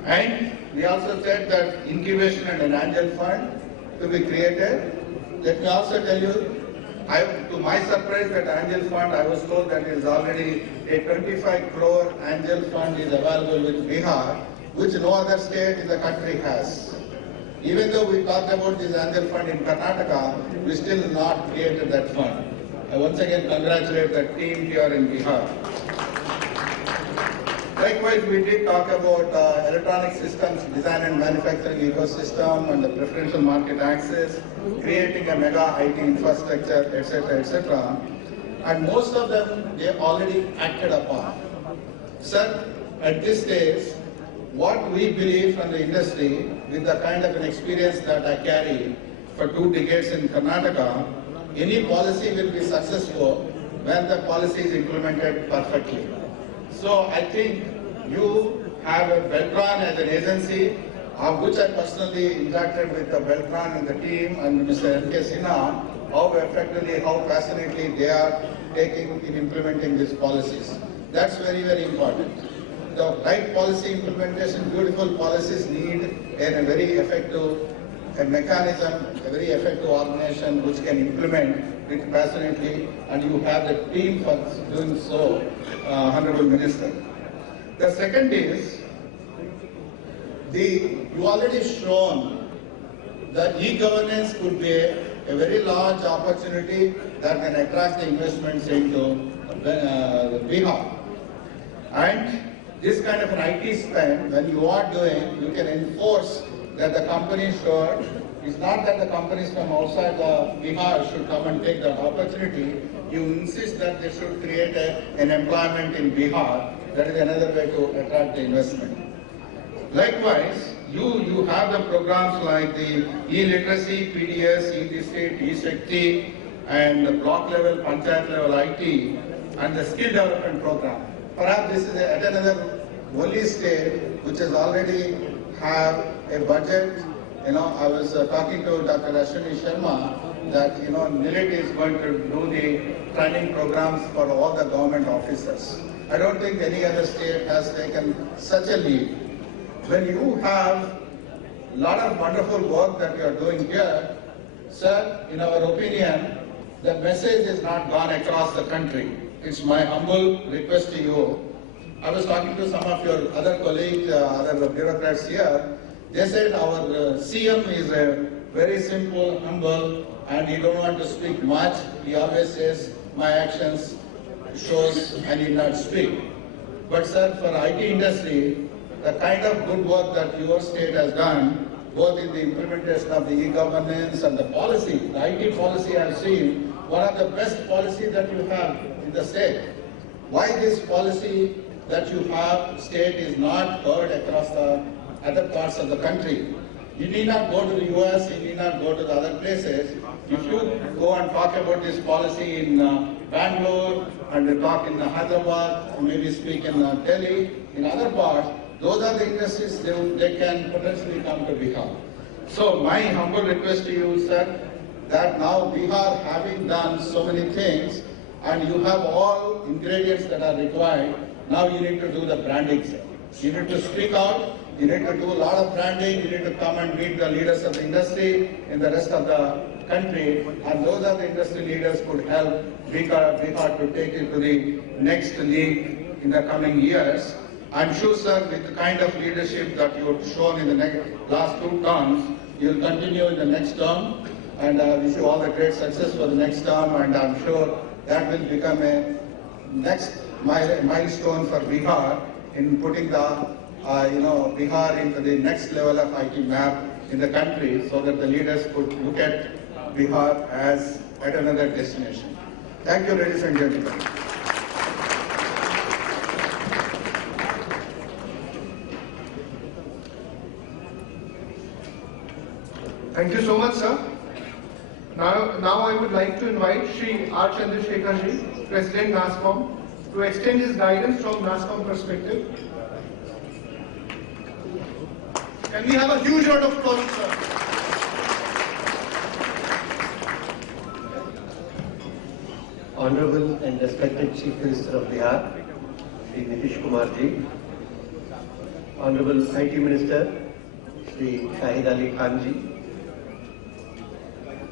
And we also said that incubation and an angel fund to be created. Let me also tell you, to my surprise, that angel fund, I was told that it is already a 25 crore angel fund is available with Bihar, which no other state in the country has. Even though we talked about this angel fund in Karnataka, we still not created that fund. I once again congratulate the team here in Bihar. Likewise, we did talk about electronic systems design and manufacturing ecosystem and the preferential market access, creating a mega IT infrastructure, etc., etc. And most of them, they already acted upon. Sir, at this stage, what we believe from the industry, with the kind of an experience that I carry for 2 decades in Karnataka, any policy will be successful when the policy is implemented perfectly. So I think you have a Beltran as an agency, of which I personally interacted with the Beltran and the team and Mr. M.K. Sinha, how effectively, how passionately they are taking in implementing these policies. That's very, very important. The right policy implementation, beautiful policies need a very effective mechanism, a very effective organization which can implement it passionately, and you have the team for doing so, Honorable Minister. The second is, you already shown that e-governance could be a very large opportunity that can attract the investments into Bihar. And this kind of an IT spend, when you are doing, you can enforce that the companies should, it's not that the companies from outside the Bihar should come and take that opportunity. You insist that they should create an employment in Bihar. That is another way to attract the investment. Likewise, you have the programs like the e-literacy, PDS, e-district, e-Shakti, and the block level, panchayat level IT, and the skill development program. Perhaps this is at another only state which has already have a budget. I was talking to Dr. Ashwini Sharma that, NILIT is going to do the training programs for all the government officers. I don't think any other state has taken such a lead. When you have a lot of wonderful work that you are doing here, sir, in our opinion, the message is not gone across the country. It's my humble request to you. I was talking to some of your other colleagues, other bureaucrats here. They said our CM is very simple, humble, and he don't want to speak much. He always says, my actions shows and he not speak. But sir, for IT industry, the kind of good work that your state has done, both in the implementation of the e-governance and the policy, the IT policy I've seen, one of the best policies that you have in the state. Why this policy that you have state is not heard across the other parts of the country? You need not go to the US, you need not go to the other places. If you go and talk about this policy in Bangalore, and talk in Hyderabad, or maybe speak in Delhi, in other parts, those are the industries they can potentially come to Bihar. So my humble request to you, sir, that now Bihar having done so many things, and you have all ingredients that are required, now you need to do the branding, sir. You need to speak out, you need to do a lot of branding, you need to come and meet the leaders of the industry in the rest of the country, and those are the industry leaders could help Bihar to take it to the next league in the coming years. I'm sure, sir, with the kind of leadership that you have shown in the last 2 terms, you'll continue in the next term, and I wish you all the great success for the next term, and I'm sure that will become a next milestone for Bihar in putting the Bihar into the next level of IT map in the country, so that the leaders could look at Bihar as at another destination. Thank you, ladies and gentlemen. Thank you so much, sir. Now I would like to invite Shri R. Chandrasekhar Ji, President NASSCOM, to extend his guidance from NASSCOM perspective. Can we have a huge round of applause, sir? Honorable and respected Chief Minister of Bihar, Shri Nitish Kumar Ji, Honorable IT Minister, Shri Shahid Ali Khan Ji,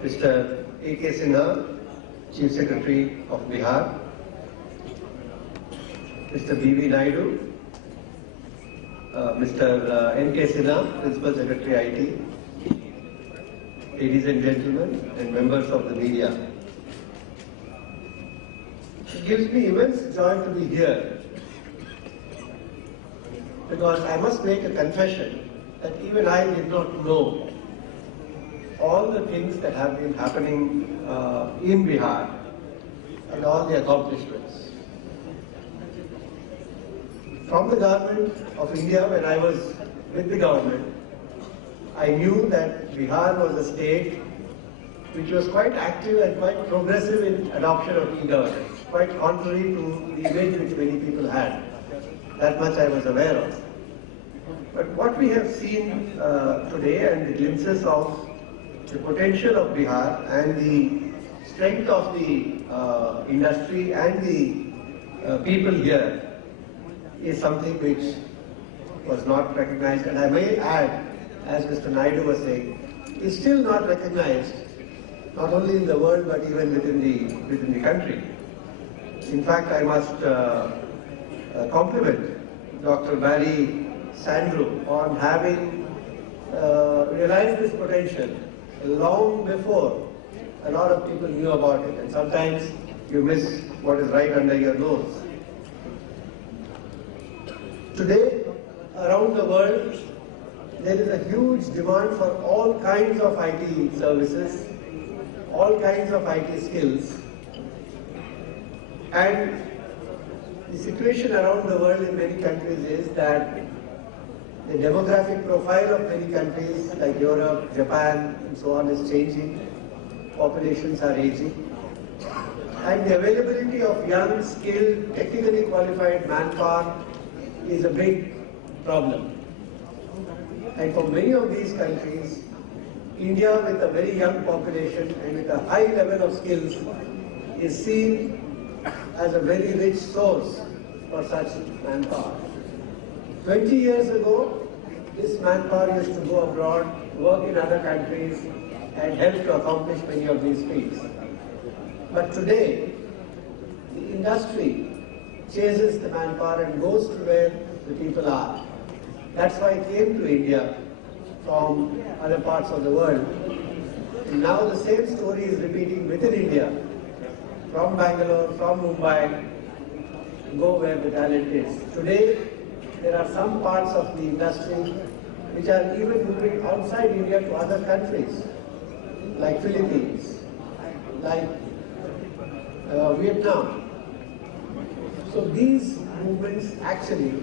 Mr. A.K. Sinha, Chief Secretary of Bihar, Mr. B.V. Naidu, Mr. N.K. Sinha, Principal Secretary IT, ladies and gentlemen, and members of the media. It gives me immense joy to be here, because I must make a confession that even I did not know all the things that have been happening in Bihar and all the accomplishments. From the government of India, when I was with the government, I knew that Bihar was a state which was quite active and quite progressive in adoption of e-government, quite contrary to the image which many people had. That much I was aware of. But what we have seen today and the glimpses of the potential of Bihar and the strength of the industry and the people here is something which was not recognized, and I may add, as Mr. Naidu was saying, is still not recognized, not only in the world but even within the country. In fact, I must compliment Dr. Barry Sandru on having realized this potential long before a lot of people knew about it, and sometimes you miss what is right under your nose. Today, around the world, there is a huge demand for all kinds of IT services, all kinds of IT skills, and the situation around the world in many countries is that the demographic profile of many countries like Europe, Japan, and so on is changing. Populations are aging. And the availability of young, skilled, technically qualified manpower is a big problem. And for many of these countries, India with a very young population and with a high level of skills is seen as a very rich source for such manpower. 20 years ago, this manpower used to go abroad, work in other countries, and help to accomplish many of these feats. But today, the industry chases the manpower and goes to where the people are. That's why it came to India from other parts of the world. And now the same story is repeating within India, from Bangalore, from Mumbai, go where the talent is. Today, there are some parts of the industry which are even moving outside India to other countries, like Philippines, like Vietnam. So these movements actually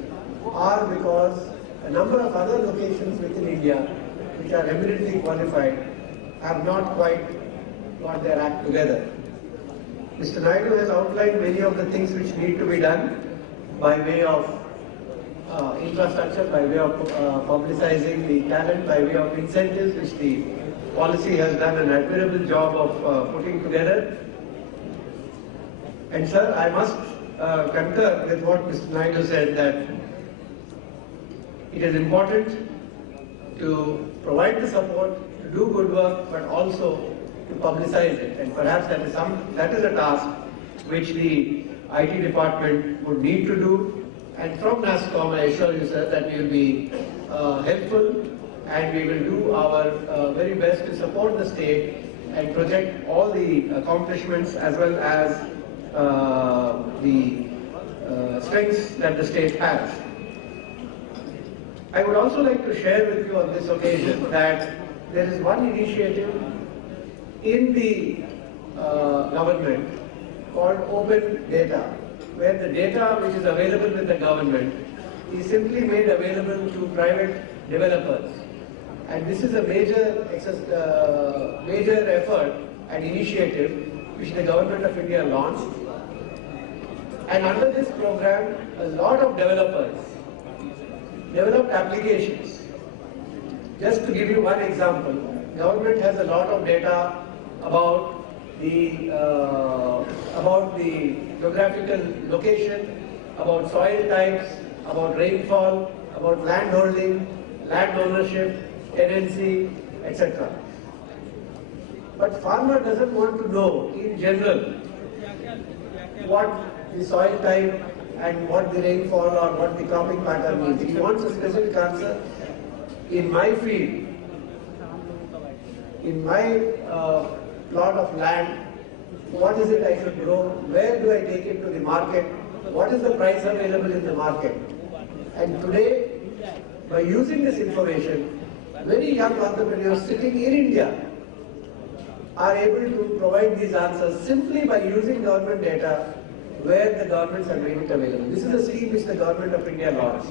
are because a number of other locations within India, which are eminently qualified, have not quite got their act together. Mr. Naidu has outlined many of the things which need to be done by way of infrastructure, by way of publicizing the talent, by way of incentives, which the policy has done an admirable job of putting together. And sir, I must concur with what Mr. Naidu said, that it is important to provide the support, to do good work, but also to publicize it. And perhaps that is a task which the IT department would need to do. And from NASSCOM, I assure you, sir, that we will be helpful, and we will do our very best to support the state and project all the accomplishments as well as the strengths that the state has. I would also like to share with you on this occasion that there is one initiative in the government called Open Data, where the data which is available with the government is simply made available to private developers. And this is a major effort and initiative which the government of India launched. And under this program, a lot of developers developed applications. Just to give you one example, government has a lot of data about the geographical location, about soil types, about rainfall, about land holding, land ownership, tenancy, etc. But farmer doesn't want to know in general what the soil type and what the rainfall or what the cropping pattern means. If he wants a specific answer, in my field, in my plot of land, what is it I should grow, where do I take it to the market, what is the price available in the market. And today, by using this information, very young entrepreneurs sitting in India are able to provide these answers simply by using government data where the governments have made it available. This is a scheme which the government of India launched.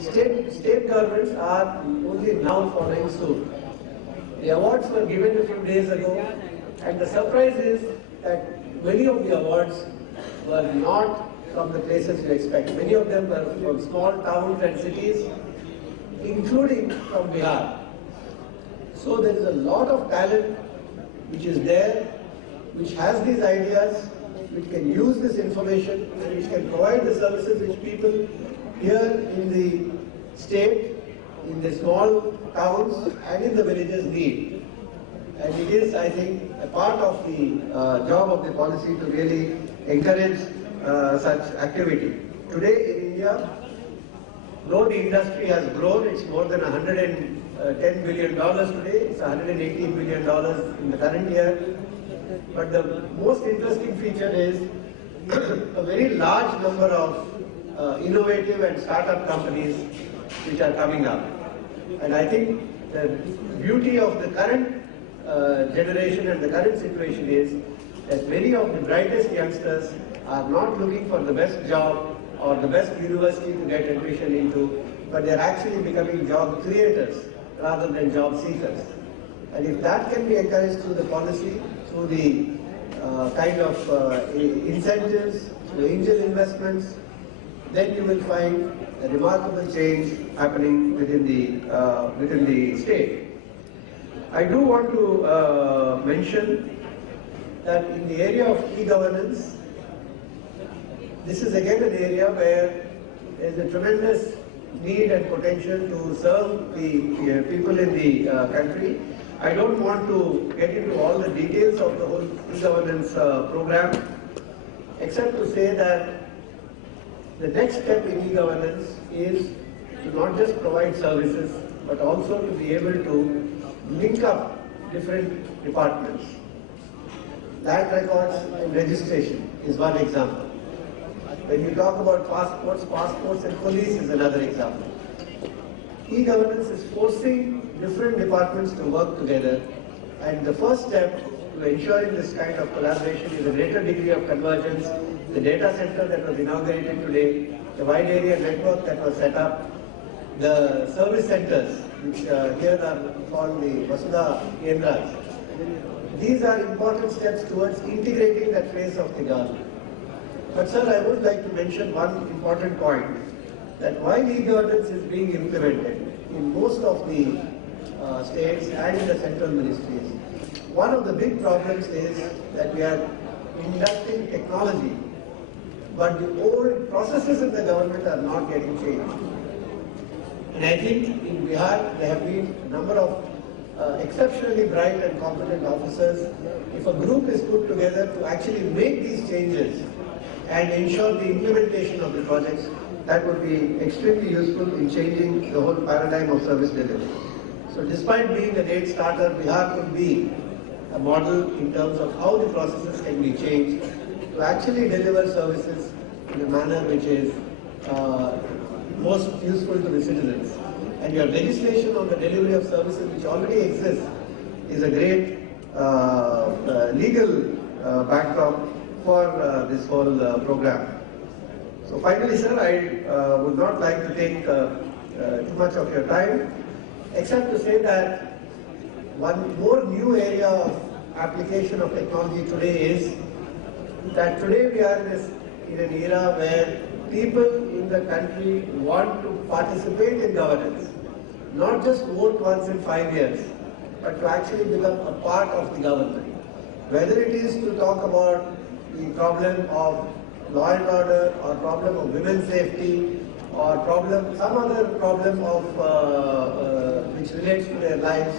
State governments are only now following suit. The awards were given a few days ago, and the surprise is that many of the awards were not from the places you expect. Many of them were from small towns and cities, including from Bihar. So there is a lot of talent which is there, which has these ideas, which can use this information, and which can provide the services which people here in the state, in the small towns and in the villages need. And it is, I think, a part of the job of the policy to really encourage such activity. Today in India, though the industry has grown, it's more than $110 billion today, it's $118 billion in the current year. But the most interesting feature is a very large number of innovative and startup companies which are coming up. And I think the beauty of the current generation and the current situation is that many of the brightest youngsters are not looking for the best job or the best university to get admission into, but they're actually becoming job creators rather than job seekers. And if that can be encouraged through the policy, through the kind of incentives, through angel investments, then you will find a remarkable change happening within the state. I do want to mention that in the area of e-governance, this is again an area where there is a tremendous need and potential to serve the people in the country. I don't want to get into all the details of the whole e-governance program, except to say that the next step in e-governance is to not just provide services, but also to be able to link up different departments. Land records and registration is one example. When you talk about passports and police is another example. E-governance is forcing different departments to work together, and the first step to ensuring this kind of collaboration is a greater degree of convergence. The data center that was inaugurated today, the wide area network that was set up, the service centers, which here are called the Vasudha Kendras. These are important steps towards integrating that phase of the government. But sir, I would like to mention one important point, that while e-governance is being implemented in most of the states and in the central ministries, one of the big problems is that we are inducting technology, but the old processes in the government are not getting changed. And I think in Bihar there have been a number of exceptionally bright and competent officers. If a group is put together to actually make these changes and ensure the implementation of the projects, that would be extremely useful in changing the whole paradigm of service delivery. So despite being a late starter, Bihar could be a model in terms of how the processes can be changed to actually deliver services in a manner which is most useful to the citizens. And your legislation on the delivery of services which already exists is a great legal backdrop for this whole program. So finally, sir, I would not like to take too much of your time, except to say that one more new area of application of technology today is that today we are in an era where people in the country want to participate in governance, not just vote once in 5 years, but to actually become a part of the government. Whether it is to talk about the problem of law and order, or problem of women's safety, or some other problem of which relates to their lives,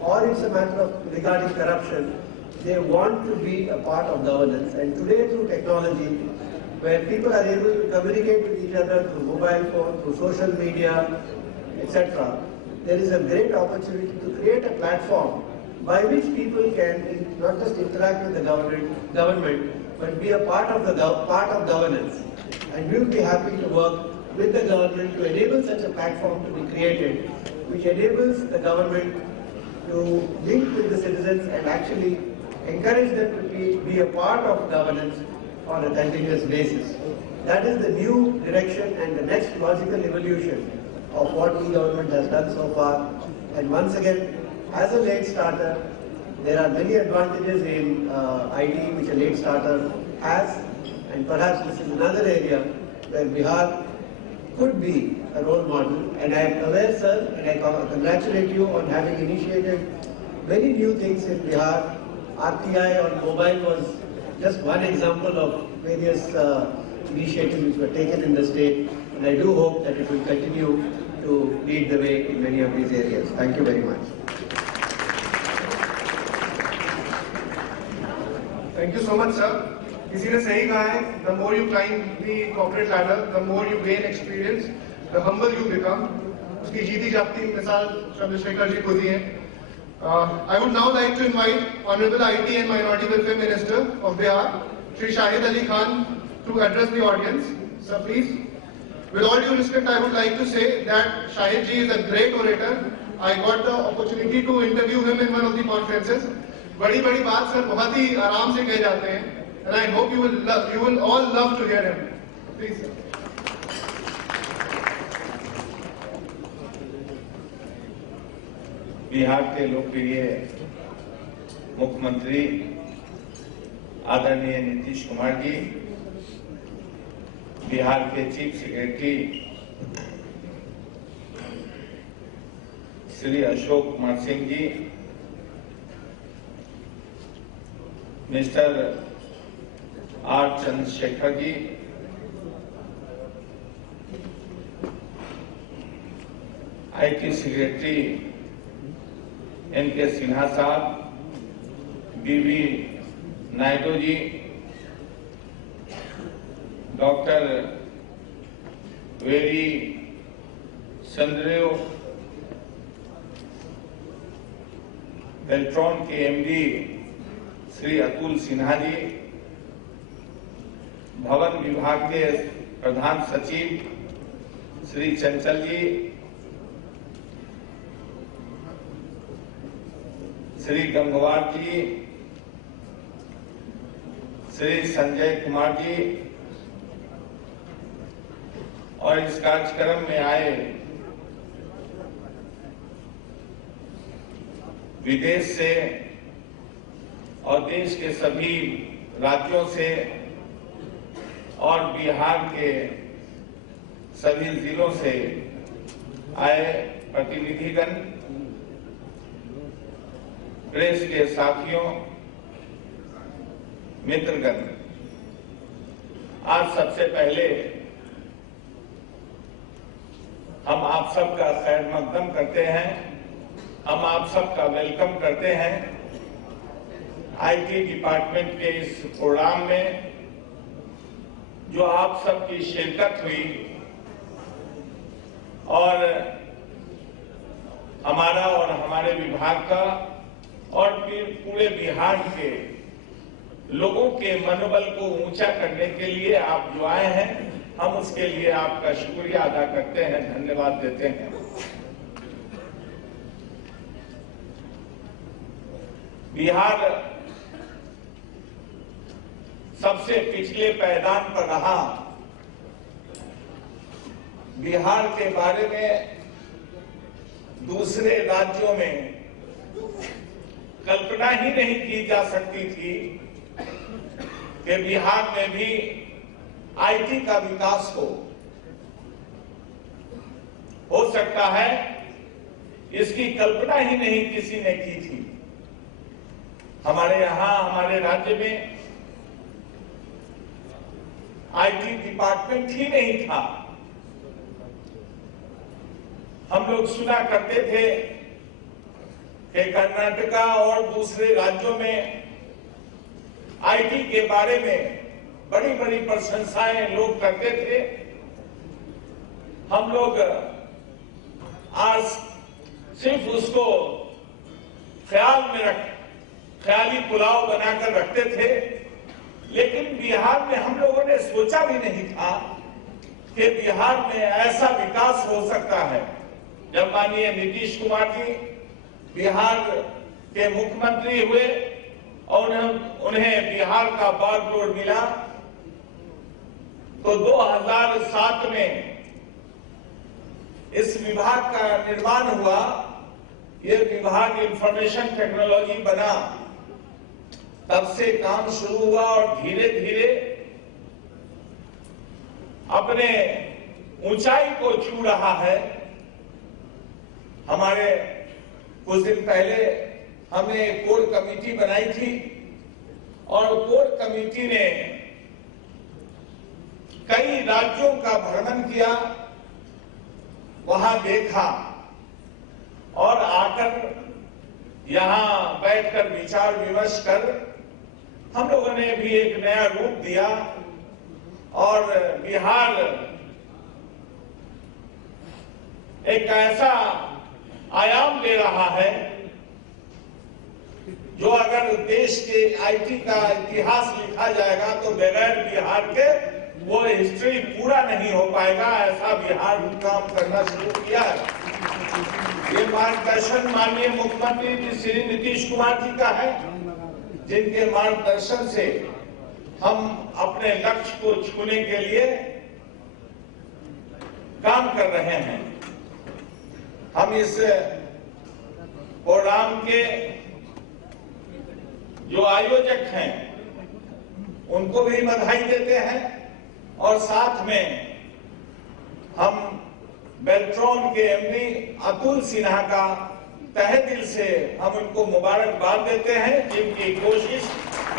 or it's a matter of regarding corruption, they want to be a part of governance. And today through technology, where people are able to communicate with each other through mobile phone, through social media, etc. There is a great opportunity to create a platform by which people can not just interact with the government, but be a part of governance. And we will be happy to work with the government to enable such a platform to be created, which enables the government to link with the citizens and actually encourage them to be a part of governance on a continuous basis. That is the new direction and the next logical evolution of what e-government has done so far. And once again, as a late starter, there are many advantages in IT which a late starter has, and perhaps this is another area where Bihar could be a role model. And I am aware, sir, and I congratulate you on having initiated many new things in Bihar. RTI on mobile was just one example of various initiatives which were taken in the state, and I do hope that it will continue to lead the way in many of these areas. Thank you very much. Thank you so much, sir. किसी ने सही कहा है, the more you climb the corporate ladder, the more you gain experience, the humble you become. उसकी जीती जागती मिसाल चंद्रशेखर जी खुद ही हैं. I would now like to invite Honorable IT and Minority Welfare Minister of Bihar, Shri Shahid Ali Khan, to address the audience. Sir, please. With all due respect, I would like to say that Shahid ji is a great orator. I got the opportunity to interview him in one of the conferences. बड़ी बड़ी बात sir बहुत ही आराम से कह जाते हैं. And I hope you will all love to hear him. Please, sir. Bihar के लोकप्रिय मुख्यमंत्री आदरणीय नीतीश कुमार जी, बिहार के chief secretary Shri Ashok Kumar Singh ji, mister R Chandrashekhar ji, IT secretary NK Sinha sahab, BV Naidu ji, doctor वेरी चंद्रेव, बेल्ट्रॉन के MD श्री अतुल सिन्हा जी, भवन विभाग के प्रधान सचिव श्री चंचल जी, श्री गंगवार जी, श्री संजय कुमार जी, और इस कार्यक्रम में आए विदेश से और देश के सभी राज्यों से और बिहार के सभी जिलों से आए प्रतिनिधिगण, प्रेस के साथियों, मित्रगण, आज सबसे पहले हम आप सबका खैर मकदम करते हैं, हम आप सबका वेलकम करते हैं IT डिपार्टमेंट के इस प्रोग्राम में जो आप सबकी शिरकत हुई और हमारा और हमारे विभाग का और फिर पूरे बिहार के लोगों के मनोबल को ऊंचा करने के लिए आप जो आए हैं, हम उसके लिए आपका शुक्रिया अदा करते हैं, धन्यवाद देते हैं। बिहार सबसे पिछले पायदान पर रहा। बिहार के बारे में दूसरे राज्यों में कल्पना ही नहीं की जा सकती थी कि बिहार में भी IT का विकास हो सकता है, इसकी कल्पना ही नहीं किसी ने की थी। हमारे यहां, हमारे राज्य में IT डिपार्टमेंट ही नहीं था। हम लोग सुना करते थे कि कर्नाटका और दूसरे राज्यों में IT के बारे में बड़ी बड़ी प्रशंसाएं लोग करते थे। हम लोग आज सिर्फ उसको ख्याली पुलाव बनाकर रखते थे, लेकिन बिहार में हम लोगों ने सोचा भी नहीं था कि बिहार में ऐसा विकास हो सकता है। जब माननीय नीतीश कुमार जी बिहार के मुख्यमंत्री हुए और उन्हें बिहार का बागडोर मिला, तो 2007 में इस विभाग का निर्माण हुआ। ये विभाग इंफॉर्मेशन टेक्नोलॉजी बना, तब से काम शुरू हुआ और धीरे धीरे अपने ऊंचाई को छू रहा है। हमारे कुछ दिन पहले हमने एक कोर कमेटी बनाई थी और कोर कमेटी ने कई राज्यों का भ्रमण किया, वहां देखा और आकर यहां बैठकर विचार विमर्श कर हम लोगों ने भी एक नया रूप दिया और बिहार एक ऐसा आयाम ले रहा है जो अगर देश के आईटी का इतिहास लिखा जाएगा तो बगैर बिहार के वो हिस्ट्री पूरा नहीं हो पाएगा। ऐसा बिहार काम करना शुरू किया है। ये मार्गदर्शन माननीय मुख्यमंत्री श्री नीतीश कुमार जी का है, जिनके मार्गदर्शन से हम अपने लक्ष्य को छूने के लिए काम कर रहे हैं। हम इस प्रोग्राम के जो आयोजक हैं उनको भी बधाई देते हैं और साथ में हम बेल्ट्रॉन के एमडी अतुल सिन्हा का तहे दिल से हम उनको मुबारकबाद देते हैं, जिनकी कोशिश,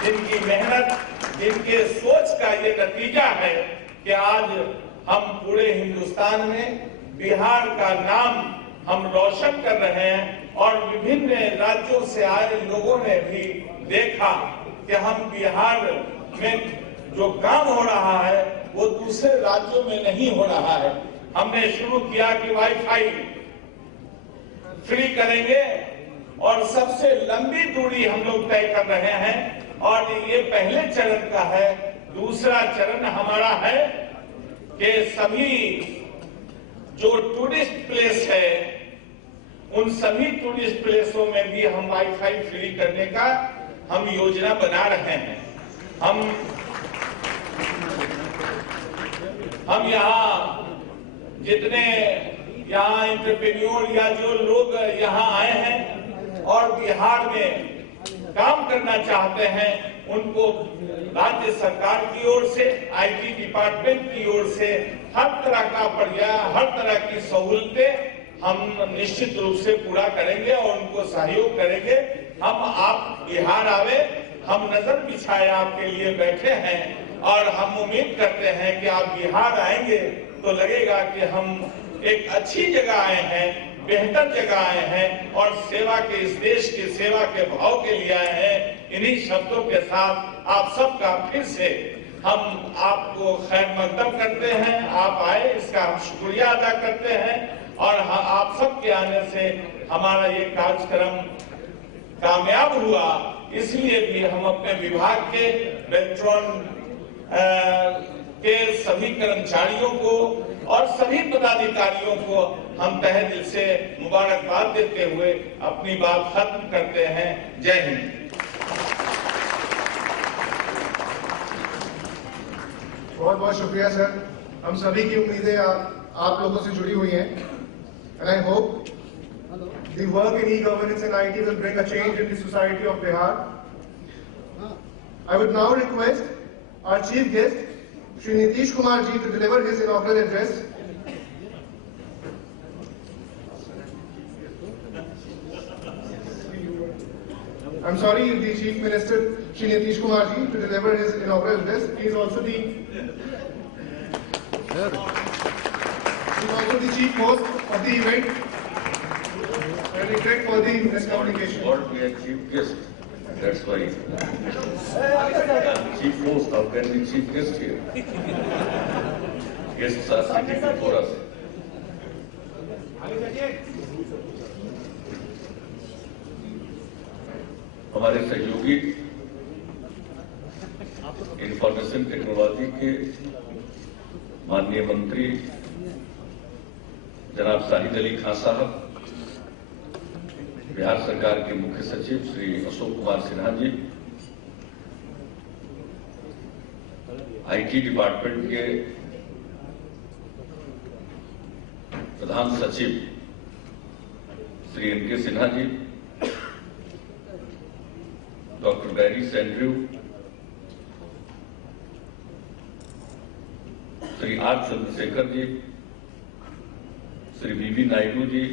जिनकी मेहनत, जिनके सोच का ये नतीजा है कि आज हम पूरे हिंदुस्तान में बिहार का नाम हम रोशन कर रहे हैं और विभिन्न राज्यों से आए लोगों ने भी देखा कि हम बिहार में जो काम हो रहा है वो दूसरे राज्यों में नहीं हो रहा है। हमने शुरू किया कि वाईफाई फ्री करेंगे और सबसे लंबी दूरी हम लोग तय कर रहे हैं और ये पहले चरण का है। दूसरा चरण हमारा है कि सभी जो टूरिस्ट प्लेस है उन सभी टूरिस्ट प्लेसों में भी हम वाईफाई फ्री करने का हम योजना बना रहे हैं। हम यहाँ जितने यहाँ एंटरप्रेन्योर या जो लोग यहाँ आए हैं और बिहार में काम करना चाहते हैं उनको राज्य सरकार की ओर से, आईटी डिपार्टमेंट की ओर से हर तरह का पर्याय, हर तरह की सहूलतें हम निश्चित रूप से पूरा करेंगे और उनको सहयोग करेंगे। आप बिहार आवे, हम नजर बिछाए आपके लिए बैठे हैं और हम उम्मीद करते हैं कि आप बिहार आएंगे तो लगेगा कि हम एक अच्छी जगह आए हैं, बेहतर जगह आए हैं और सेवा के, इस देश की सेवा के भाव के लिए आए हैं। इन्हीं शब्दों के साथ आप सबका फिर से हम आपको खैर मकदम करते हैं। आप आए, इसका हम शुक्रिया अदा करते हैं और आप सबके आने से हमारा ये कार्यक्रम कामयाब हुआ। इसलिए भी हम अपने विभाग के बेल्ट्रॉन के सभी कर्मचारियों को और सभी पदाधिकारियों को हम तहे दिल से मुबारकबाद देते हुए अपनी बात खत्म करते हैं। जय हिंद। बहुत बहुत शुक्रिया सर। हम सभी की उम्मीदें आप लोगों से जुड़ी हुई हैं and I hope the work in e-governance and IT will bring a change in the society of Bihar. I would now request our chief guest Shri Nitish Kumar ji to deliver his inaugural address. I'm sorry, the Chief Minister Shri Nitish Kumar ji to deliver his inaugural address. He is also the chief host of the event. I regret for the miscommunication. Or be a chief guest. That's why chief host, how can be chief guest here? Guests are sitting before us. हमारे सहयोगी information technology के माननीय मंत्री जनाब शाहिद अली खान साहब, बिहार सरकार के मुख्य सचिव श्री अशोक कुमार सिन्हा जी, आईटी डिपार्टमेंट के प्रधान सचिव Shri NK. Sinha ji, doctor Barry Sandrew, Shri R Chandrashekhar ji, Shri V Naidu ji,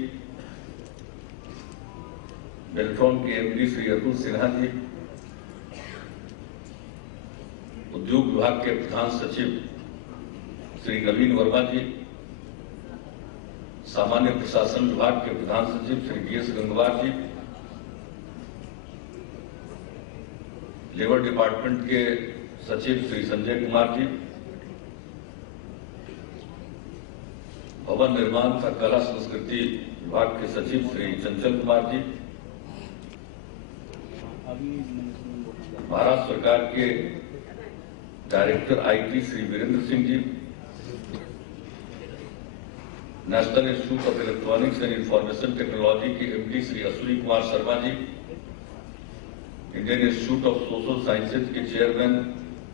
Beltron के एमडी श्री अतुल सिन्हा जी, उद्योग विभाग के प्रधान सचिव श्री नवीन वर्मा जी, सामान्य प्रशासन विभाग के प्रधान सचिव श्री डी.एस. गंगवार जी, लेबर डिपार्टमेंट के सचिव श्री संजय कुमार जी, भवन निर्माण तथा कला संस्कृति विभाग के सचिव श्री चंचल कुमार जी, महाराष्ट्र सरकार के director IT Shri Virendra Singh ji, national institute of electronics and information technology के MD Shri Ashwini Kumar Sharma ji, Indian institute of social sciences के chairman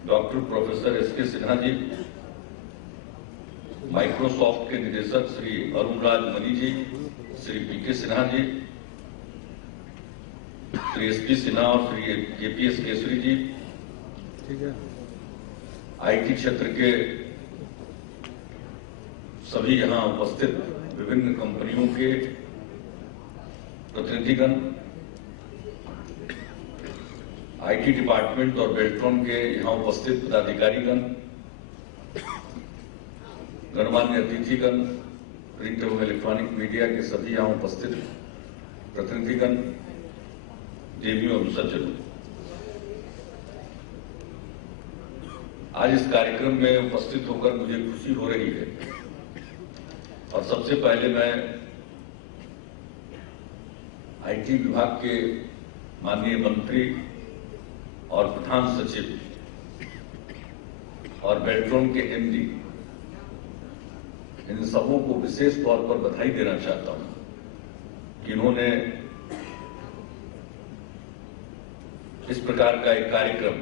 doctor professor SK. Sinha ji, Microsoft के निदेशक श्री अरुण राज मनी जी, श्री पी.के. सिन्हा जी, श्री एस.पी. सिन्हा और श्री के.पी.एस. केसरी जी, आईटी क्षेत्र के सभी यहां उपस्थित विभिन्न कंपनियों के प्रतिनिधिगण, आईटी डिपार्टमेंट और बेल्ट्रॉन के यहां उपस्थित पदाधिकारीगण, गणमान्य अतिथिगण, प्रिंट एवं इलेक्ट्रॉनिक मीडिया के सभी यहां उपस्थित प्रतिनिधिगण, देवियों एवं सज्जनों, आज इस कार्यक्रम में उपस्थित होकर मुझे खुशी हो रही है और सबसे पहले मैं आईटी विभाग के माननीय मंत्री और प्रधान सचिव और बेल्ट्रॉन के एमडी, इन सबों को विशेष तौर पर बधाई देना चाहता हूं कि इन्होंने इस प्रकार का एक कार्यक्रम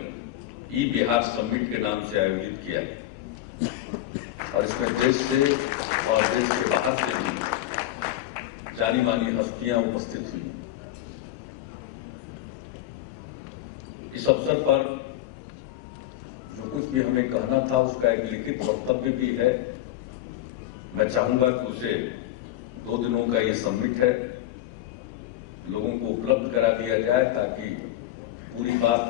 ई बिहार समिट के नाम से आयोजित किया और इसमें देश से और देश के बाहर से भी जानी मानी हस्तियां उपस्थित हुई। इस अवसर पर जो कुछ भी हमें कहना था उसका एक लिखित वक्तव्य भी है। मैं चाहूंगा कि उसे 2 दिनों का ये समिट है, लोगों को उपलब्ध करा दिया जाए ताकि पूरी बात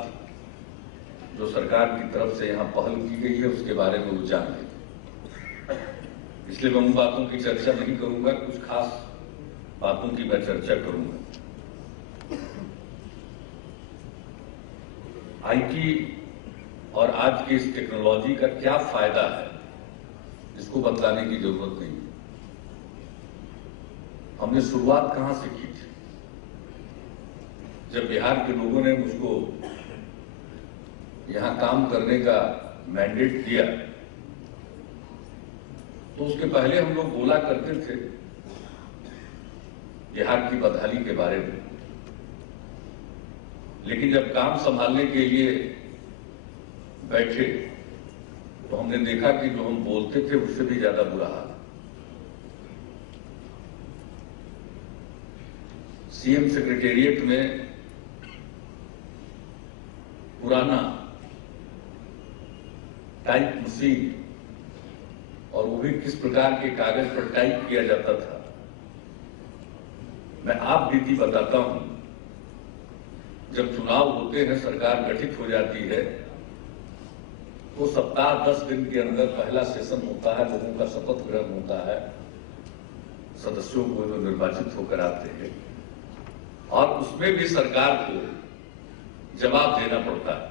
जो सरकार की तरफ से यहाँ पहल की गई है उसके बारे में वो जान ले। इसलिए मैं उन बातों की चर्चा नहीं करूंगा, कुछ खास बातों की मैं चर्चा करूंगा। आईटी और आज की इस टेक्नोलॉजी का क्या फायदा है इसको बतलाने की जरूरत नहीं है। हमने शुरुआत कहां से की थी? जब बिहार के लोगों ने मुझको यहां काम करने का मैंडेट दिया तो उसके पहले हम लोग बोला करते थे बिहार की बदहाली के बारे में, लेकिन जब काम संभालने के लिए बैठे तो हमने देखा कि जो हम बोलते थे उससे भी ज्यादा बुरा हाल। सीएम सेक्रेटेरिएट में पुराना टाइप मशीन और वो भी किस प्रकार के कागज पर टाइप किया जाता था। मैं आप बीती बताता हूं, जब चुनाव होते हैं, सरकार गठित हो जाती है तो सप्ताह 10 दिन के अंदर पहला सेशन होता है, लोगों का शपथ ग्रहण होता है, सदस्यों को जो निर्वाचित होकर आते हैं और उसमें भी सरकार को जवाब देना पड़ता है।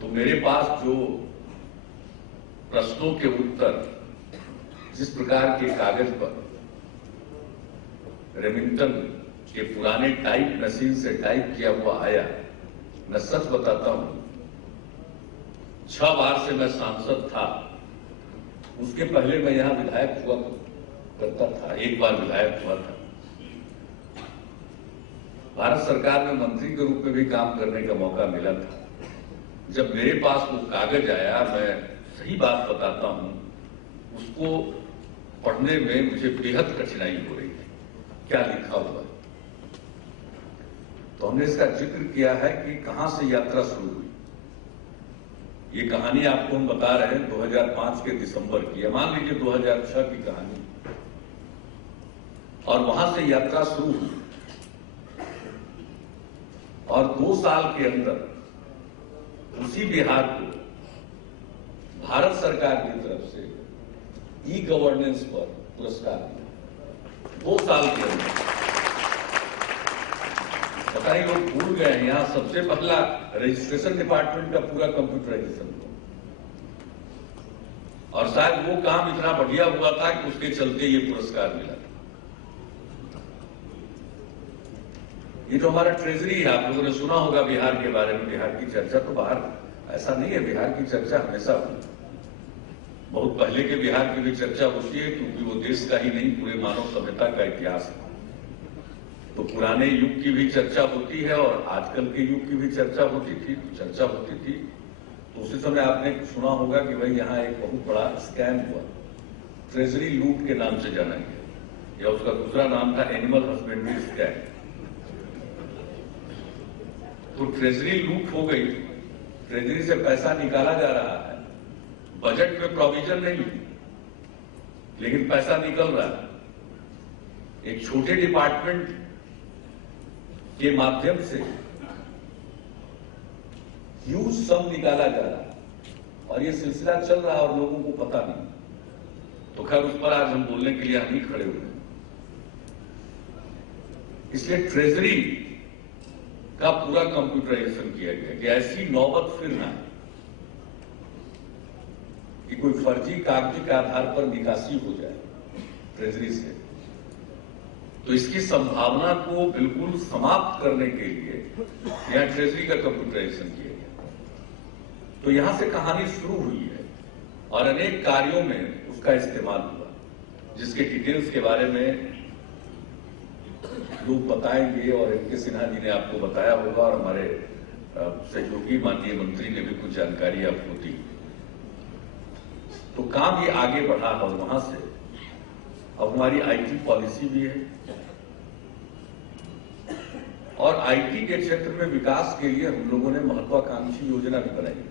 तो मेरे पास जो प्रश्नों के उत्तर जिस प्रकार के कागज पर रेमिंगटन के पुराने टाइप मशीन से टाइप किया हुआ आया, मैं सच बताता हूं, 6 बार से मैं सांसद था, उसके पहले मैं यहां विधायक हुआ करता था, 1 बार विधायक हुआ था। भारत सरकार में मंत्री के रूप में भी काम करने का मौका मिला था। जब मेरे पास वो कागज आया, मैं सही बात बताता हूं, उसको पढ़ने में मुझे बेहद कठिनाई हो रही थी, क्या लिखा हुआ है। तो हमने इसका जिक्र किया है कि कहां से यात्रा शुरू हुई। ये कहानी आपको हम बता रहे हैं 2005 के दिसंबर की है, मान लीजिए 2006 की कहानी, और वहां से यात्रा शुरू हुई और 2 साल के अंदर उसी बिहार को भारत सरकार की तरफ से ई गवर्नेंस पर पुरस्कार मिला। 2 साल के अंदर। पता नहीं लोग भूल गए हैं, यहां सबसे पहला रजिस्ट्रेशन डिपार्टमेंट का पूरा कंप्यूटराइजेशन हुआ, और शायद वो काम इतना बढ़िया हुआ था कि उसके चलते ये पुरस्कार मिला। ये जो हमारा ट्रेजरी है, आप लोगों ने सुना होगा बिहार के बारे में, बिहार की चर्चा तो बाहर ऐसा नहीं है, बिहार की चर्चा हमेशा होती, बहुत पहले के बिहार की भी चर्चा होती है, क्योंकि वो देश का ही नहीं पूरे मानव सभ्यता का इतिहास है। तो पुराने युग की भी चर्चा होती है और आजकल के युग की भी चर्चा होती थी। तो उसी समय आपने सुना होगा कि भाई यहाँ एक बहुत बड़ा स्कैम हुआ, ट्रेजरी लूट के नाम से जाना गया, या उसका दूसरा नाम था एनिमल हस्बेंड्री स्कैम। तो ट्रेजरी लूट हो गई, ट्रेजरी से पैसा निकाला जा रहा है, बजट में प्रोविजन नहीं, लेकिन पैसा निकल रहा है। एक छोटे डिपार्टमेंट के माध्यम से ह्यूज सम निकाला जा रहा है, और ये सिलसिला चल रहा है और लोगों को पता नहीं। तो खैर उस पर आज हम बोलने के लिए हम ही खड़े हुए हैं। इसलिए ट्रेजरी का पूरा कंप्यूटराइजेशन किया गया कि ऐसी नौबत फिर ना आए कि कोई फर्जी कागजी के आधार पर निकासी हो जाए ट्रेजरी से। तो इसकी संभावना को बिल्कुल समाप्त करने के लिए यहां ट्रेजरी का कंप्यूटराइजेशन किया गया। तो यहां से कहानी शुरू हुई है और अनेक कार्यों में उसका इस्तेमाल हुआ, जिसके डिटेल्स के बारे में लोग बताएंगे, और एनके सिन्हा जी ने आपको बताया होगा और हमारे सहयोगी माननीय मंत्री ने भी कुछ जानकारी आपको दी। तो काम ये आगे बढ़ा और वहां से अब हमारी आईटी पॉलिसी भी है, और आईटी के क्षेत्र में विकास के लिए हम लोगों ने महत्वाकांक्षी योजना भी बनाई,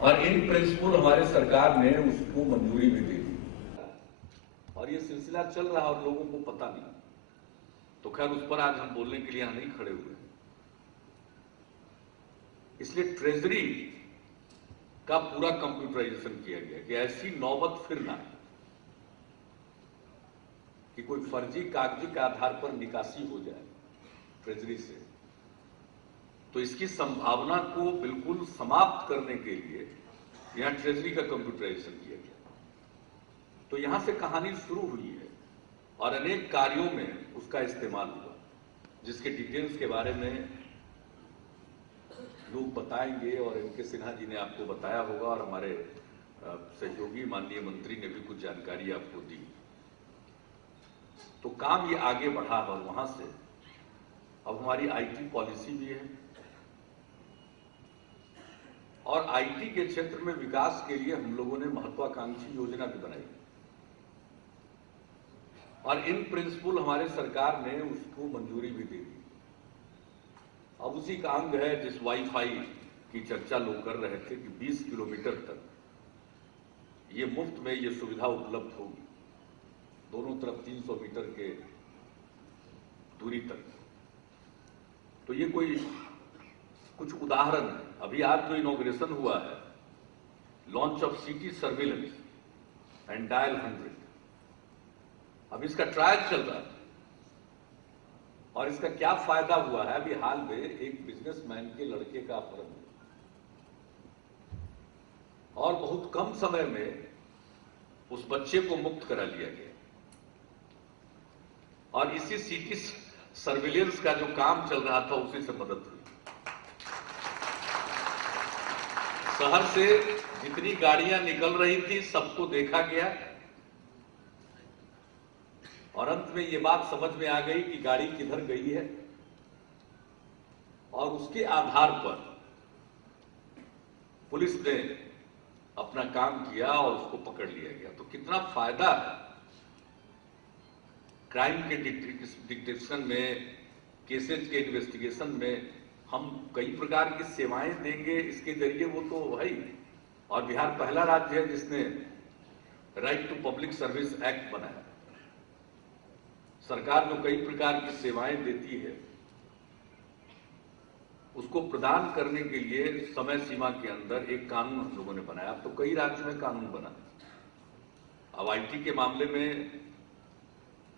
और इन प्रिंसिपल हमारे सरकार ने उसको मंजूरी भी दी, और ये सिलसिला चल रहा और लोगों को पता नहीं। तो खैर उस पर आज हम बोलने के लिए यहां नहीं खड़े हुए। इसलिए ट्रेजरी का पूरा कंप्यूटराइजेशन किया गया कि ऐसी नौबत फिर ना आए कि कोई फर्जी कागजी के आधार पर निकासी हो जाए ट्रेजरी से। तो इसकी संभावना को बिल्कुल समाप्त करने के लिए यहां ट्रेजरी का कंप्यूटराइजेशन किया गया। तो यहां से कहानी शुरू हुई है और अनेक कार्यों में उसका इस्तेमाल हुआ, जिसके डिटेल्स के बारे में लोग बताएंगे, और एनके सिन्हा जी ने आपको बताया होगा और हमारे सहयोगी माननीय मंत्री ने भी कुछ जानकारी आपको दी। तो काम ये आगे बढ़ा और वहां से अब हमारी आईटी पॉलिसी भी है, और आईटी के क्षेत्र में विकास के लिए हम लोगों ने महत्वाकांक्षी योजना भी बनाई, और इन प्रिंसिपल हमारे सरकार ने उसको मंजूरी भी दे दी। अब उसी का अंग है जिस वाईफाई की चर्चा लोग कर रहे थे कि 20 किलोमीटर तक ये मुफ्त में ये सुविधा उपलब्ध होगी, दोनों तरफ 300 मीटर के दूरी तक। तो ये कोई कुछ उदाहरण है। अभी आज जो इनॉग्रेशन हुआ है, launch of city surveillance and dial 100, अब इसका ट्रायल चल रहा है। और इसका क्या फायदा हुआ है? अभी हाल में एक बिजनेसमैन के लड़के का अपहरण हुआ और बहुत कम समय में उस बच्चे को मुक्त करा लिया गया और इसी सिटी सर्विलेंस का जो काम चल रहा था उसी से मदद हुई। शहर से जितनी गाड़ियां निकल रही थी सबको देखा गया और अंत में ये बात समझ में आ गई कि गाड़ी किधर गई है और उसके आधार पर पुलिस ने अपना काम किया और उसको पकड़ लिया गया। तो कितना फायदा है क्राइम के डिटेक्शन में, केसेज के इन्वेस्टिगेशन में। हम कई प्रकार की सेवाएं देंगे इसके जरिए, वो तो है ही। और बिहार पहला राज्य है जिसने right to public service act बनाया। सरकार जो कई प्रकार की सेवाएं देती है उसको प्रदान करने के लिए समय सीमा के अंदर एक कानून हम लोगों ने बनाया। अब तो कई राज्यों में कानून बना। अब आईटी के मामले में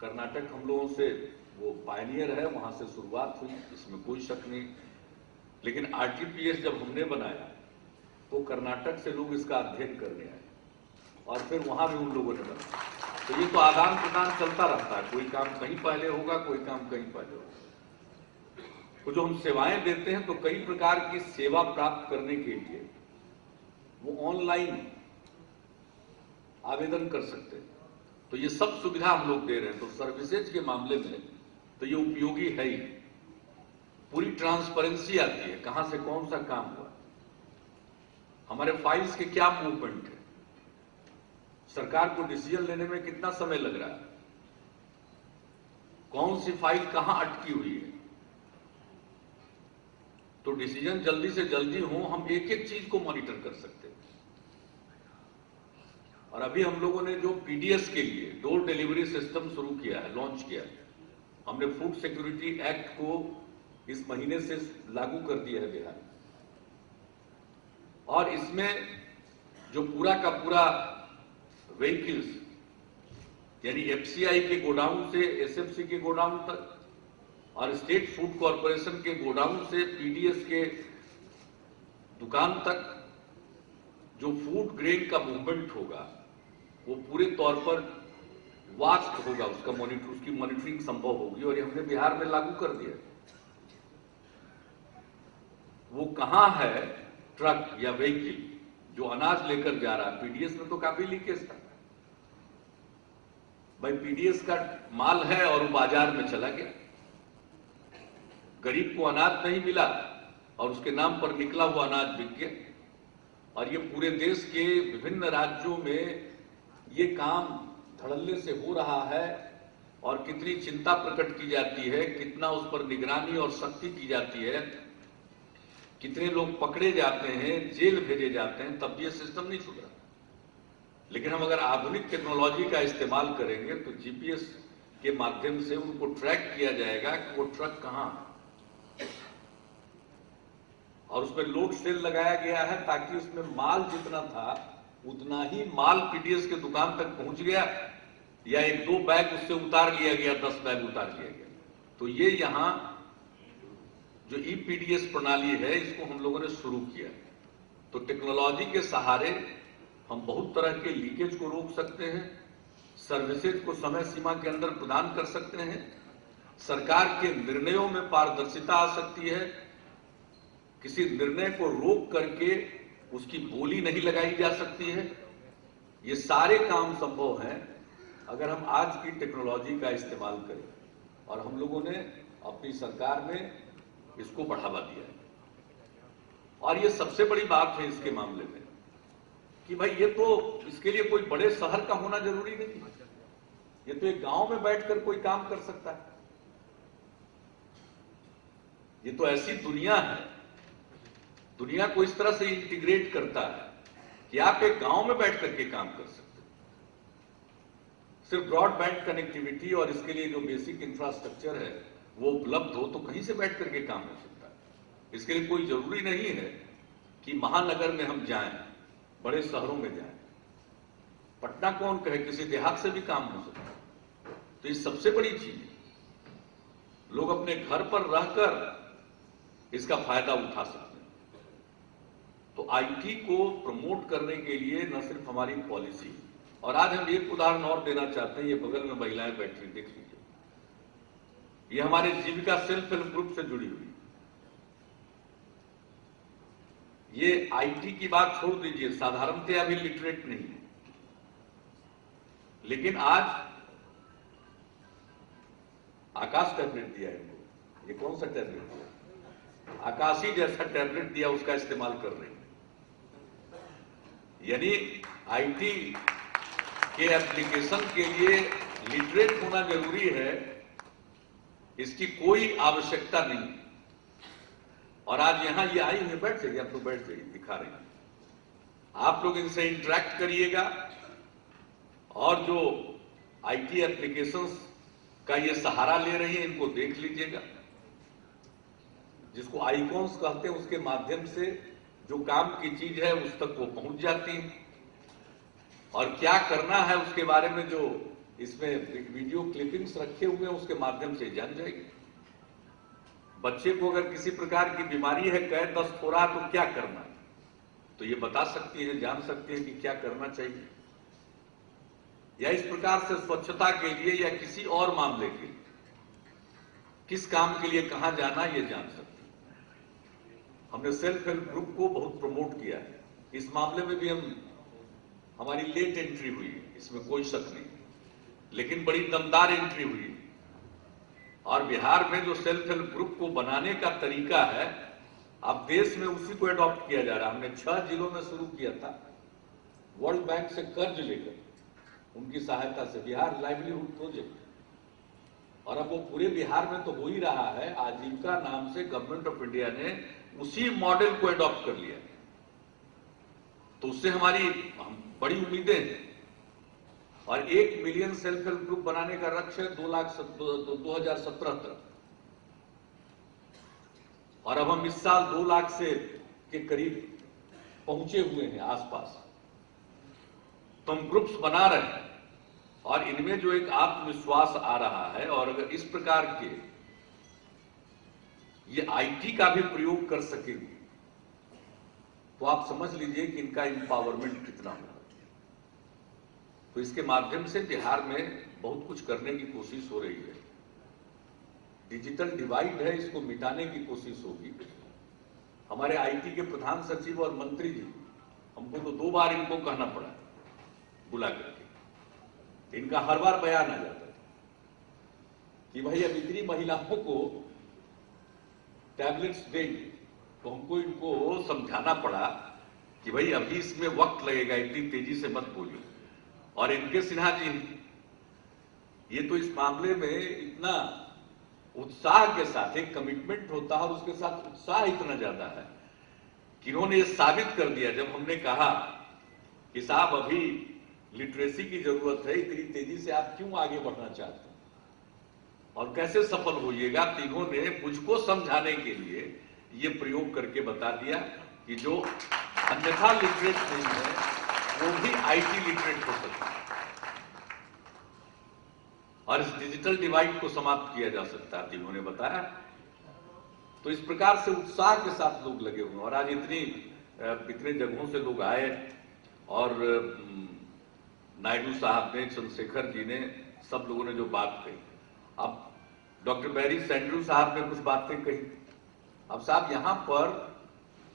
कर्नाटक हम लोगों से वो पायनियर है, वहां से शुरुआत हुई, इसमें कोई शक नहीं। लेकिन आरटीपीएस जब हमने बनाया तो कर्नाटक से लोग इसका अध्ययन करने आए और फिर वहां भी उन लोगों ने बनाया। तो ये तो आदान प्रदान चलता रहता है, कोई काम कहीं पहले होगा, कोई काम कहीं पहले होगा। तो जो हम सेवाएं देते हैं तो कई प्रकार की सेवा प्राप्त करने के लिए वो ऑनलाइन आवेदन कर सकते हैं। तो ये सब सुविधा हम लोग दे रहे हैं। तो सर्विसेज के मामले में तो ये उपयोगी है ही। पूरी ट्रांसपेरेंसी आती है, कहां से कौन सा काम हुआ, हमारे फाइल्स के क्या मूवमेंट है, सरकार को डिसीजन लेने में कितना समय लग रहा है, कौन सी फाइल कहां अटकी हुई है। तो डिसीजन जल्दी से जल्दी हो, हम एक एक चीज को मॉनिटर कर सकते हैं। और अभी हम लोगों ने जो पीडीएस के लिए डोर डिलीवरी सिस्टम शुरू किया है, लॉन्च किया है, हमने फूड सिक्योरिटी एक्ट को इस महीने से लागू कर दिया है बिहार में। और इसमें जो पूरा का पूरा व्हीकल्स यानी एफसीआई के गोडाउन से एसएफसी के गोडाउन तक और स्टेट फूड कॉर्पोरेशन के गोडाउन से पीडीएस के दुकान तक जो फूड ग्रेन का मूवमेंट होगा वो पूरे तौर पर वास्ट होगा, उसकी मॉनिटरिंग संभव होगी। और ये हमने बिहार में लागू कर दिया। वो कहां है ट्रक या व्हीकल जो अनाज लेकर जा रहा है। पीडीएस में तो काफी लीकेज था भाई, पीडीएस का माल है और वो बाजार में चला गया, गरीब को अनाज नहीं मिला और उसके नाम पर निकला हुआ अनाज बिक गया। और ये पूरे देश के विभिन्न राज्यों में ये काम धड़ल्ले से हो रहा है और कितनी चिंता प्रकट की जाती है, कितना उस पर निगरानी और सख्ती की जाती है, कितने लोग पकड़े जाते हैं, जेल भेजे जाते हैं, तब भी ये सिस्टम नहीं सुधरा। लेकिन हम अगर आधुनिक टेक्नोलॉजी का इस्तेमाल करेंगे तो जीपीएस के माध्यम से उनको ट्रैक किया जाएगा कि वो ट्रक कहां है और उसमें लोड सेल लगाया गया है ताकि उसमें माल जितना था उतना ही माल पीडीएस के दुकान तक पहुंच गया या एक दो बैग उससे उतार लिया गया, 10 बैग उतार लिया गया। तो ये यहां जो ईपीडीएस प्रणाली है इसको हम लोगों ने शुरू किया। तो टेक्नोलॉजी के सहारे हम बहुत तरह के लीकेज को रोक सकते हैं, सर्विसेज को समय सीमा के अंदर प्रदान कर सकते हैं, सरकार के निर्णयों में पारदर्शिता आ सकती है, किसी निर्णय को रोक करके उसकी बोली नहीं लगाई जा सकती है। ये सारे काम संभव हैं अगर हम आज की टेक्नोलॉजी का इस्तेमाल करें। और हम लोगों ने अपनी सरकार में इसको बढ़ावा दिया है। और ये सबसे बड़ी बात है इसके मामले में कि भाई ये तो इसके लिए कोई बड़े शहर का होना जरूरी नहीं है, ये तो एक गांव में बैठकर कोई काम कर सकता है। ये तो ऐसी दुनिया है, दुनिया को इस तरह से इंटीग्रेट करता है कि आप एक गांव में बैठ करके काम कर सकते हैं। सिर्फ ब्रॉडबैंड कनेक्टिविटी और इसके लिए जो बेसिक इंफ्रास्ट्रक्चर है वो उपलब्ध हो तो कहीं से बैठ करके काम हो सकता है। इसके लिए कोई जरूरी नहीं है कि महानगर में हम जाएं, बड़े शहरों में जाएं। पटना कौन कहे, किसी देहात से भी काम हो सकता है। तो ये सबसे बड़ी चीज है। लोग अपने घर पर रहकर इसका फायदा उठा सकते हैं। तो आईटी को प्रमोट करने के लिए न सिर्फ हमारी पॉलिसी, और आज हम एक उदाहरण और देना चाहते हैं। ये बगल में महिलाएं बैठी, देख लीजिए, ये हमारे जीविका सेल्फ हेल्प ग्रुप से जुड़ी हुई। ये आईटी की बात छोड़ दीजिए, साधारणतया अभी लिटरेट नहीं है, लेकिन आज आकाश टैबलेट दिया है इनको। ये कौन सा टैबलेट दिया? आकाशी जैसा टैबलेट दिया, उसका इस्तेमाल कर रहे हैं। यानी आईटी के एप्लीकेशन के लिए लिटरेट होना जरूरी है, इसकी कोई आवश्यकता नहीं। और आज यहां ये आई हुई, बैठ जाइए, आप लोग बैठ जाइए, दिखा रहे हैं। आप लोग इनसे इंटरेक्ट करिएगा, और जो आईटी एप्लीकेशंस का ये सहारा ले रही है, इनको देख लीजिएगा। जिसको आइकॉन्स कहते हैं, उसके माध्यम से जो काम की चीज है उस तक वो पहुंच जाती है, और क्या करना है उसके बारे में जो इसमें वीडियो क्लिपिंग्स रखे हुए हैं उसके माध्यम से जान जाएगी। बच्चे को अगर किसी प्रकार की बीमारी है, कैद दस्त हो रहा तो क्या करना है, तो ये बता सकती है, जान सकती है कि क्या करना चाहिए। या इस प्रकार से स्वच्छता के लिए या किसी और मामले के लिए किस काम के लिए कहां जाना, ये जान सकते हैं। हमने सेल्फ हेल्प ग्रुप को बहुत प्रमोट किया है। इस मामले में भी हमारी लेट एंट्री हुई है, इसमें कोई शक नहीं, लेकिन बड़ी दमदार एंट्री हुई है। और बिहार में जो सेल्फ हेल्प ग्रुप को बनाने का तरीका है, अब देश में उसी को एडॉप्ट किया जा रहा है। हमने 6 जिलों में शुरू किया था, वर्ल्ड बैंक से कर्ज लेकर उनकी सहायता से, बिहार लाइवलीहुड प्रोजेक्ट। और अब वो पूरे बिहार में तो हो ही रहा है। आजीविका नाम से गवर्नमेंट ऑफ इंडिया ने उसी मॉडल को एडॉप्ट कर लिया, तो उससे हमारी बड़ी उम्मीदें हैं। और 1 मिलियन सेल्फ हेल्प ग्रुप बनाने का लक्ष्य है 2017 तक, और अब हम इस साल 2 लाख से के करीब पहुंचे हुए हैं आसपास। तो हम ग्रुप्स बना रहे हैं, और इनमें जो एक आत्मविश्वास आ रहा है, और अगर इस प्रकार के ये आईटी का भी प्रयोग कर सकेंगे तो आप समझ लीजिए कि इनका एम्पावरमेंट कितना होगा। तो इसके माध्यम से बिहार में बहुत कुछ करने की कोशिश हो रही है। डिजिटल डिवाइड है, इसको मिटाने की कोशिश होगी। हमारे आईटी के प्रधान सचिव और मंत्री जी, हमको तो 2 बार इनको कहना पड़ा बुला करके, इनका हर बार बयान आ जाता है कि भाई अब इतनी महिलाओं को टैबलेट्स देंगे, तो हमको इनको समझाना पड़ा कि भाई अभी इसमें वक्त लगेगा, इतनी तेजी से मत बोलिए। और इनके सिन्हा जी, ये तो इस मामले में इतना उत्साह के साथ, एक कमिटमेंट होता है और उसके साथ उत्साह इतना ज्यादा है कि इन्होंने ये साबित कर दिया। जब हमने कहा कि साहब अभी लिटरेसी की जरूरत है, इतनी तेजी से आप क्यों आगे बढ़ना चाहते हैं और कैसे सफल होइएगा, तो इन्होंने मुझको समझाने के लिए ये प्रयोग करके बता दिया कि जो अन्यथा लिटरेट नहीं है वो भी आईटी लिटरेट हो सकता है, और इस डिजिटल डिवाइड को समाप्त किया जा सकता है, इन्होंने बताया। तो इस प्रकार से उत्साह के साथ लोग लगे हुए, और आज इतने जगहों से लोग आए, और नायडू साहब ने, चंद्रशेखर जी ने, सब लोगों ने जो बात कही। अब डॉक्टर बैरी सैंड्रू साहब ने कुछ बातें कही। अब साहब यहां पर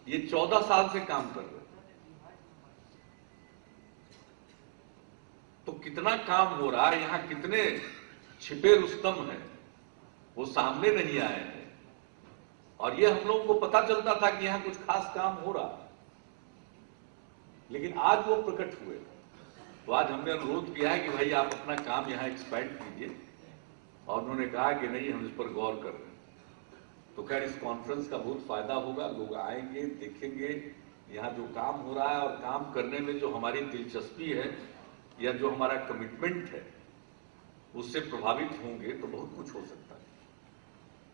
ये 14 साल से काम कर रहे हैं, तो कितना काम हो रहा है, यहां कितने छिपे रुस्तम हैं, वो सामने नहीं आए हैं। और ये हम लोगों को पता चलता था कि यहां कुछ खास काम हो रहा है, लेकिन आज वो प्रकट हुए। तो आज हमने अनुरोध किया है कि भाई आप अपना काम यहां एक्सपैंड कीजिए, और उन्होंने कहा कि नहीं, हम इस पर गौर कर रहे हैं। तो खैर इस कॉन्फ्रेंस का बहुत फायदा होगा, लोग आएंगे, देखेंगे यहाँ जो काम हो रहा है, और काम करने में जो हमारी दिलचस्पी है या जो हमारा कमिटमेंट है उससे प्रभावित होंगे, तो बहुत कुछ हो सकता है।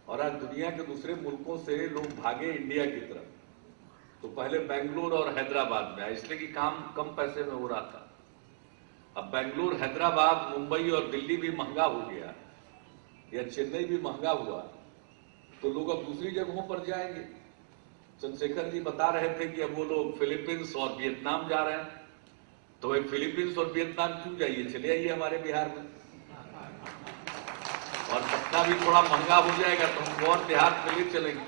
और आज दुनिया के दूसरे मुल्कों से लोग भागे इंडिया की तरफ, तो पहले बेंगलुरु और हैदराबाद में आए, इसलिए कि काम कम पैसे में हो रहा था। अब बेंगलुरु, हैदराबाद, मुंबई और दिल्ली भी महंगा हो गया, या चेन्नई भी महंगा हुआ तो लोग अब दूसरी जगहों पर जाएंगे। चंद्रशेखर जी बता रहे थे कि अब वो लोग फिलीपींस और वियतनाम जा रहे हैं, तो भाई फिलीपींस और वियतनाम क्यों जाइए, चले आइए हमारे बिहार में। और पटना भी थोड़ा महंगा हो जाएगा तो हम और देहात में ले चलेंगे,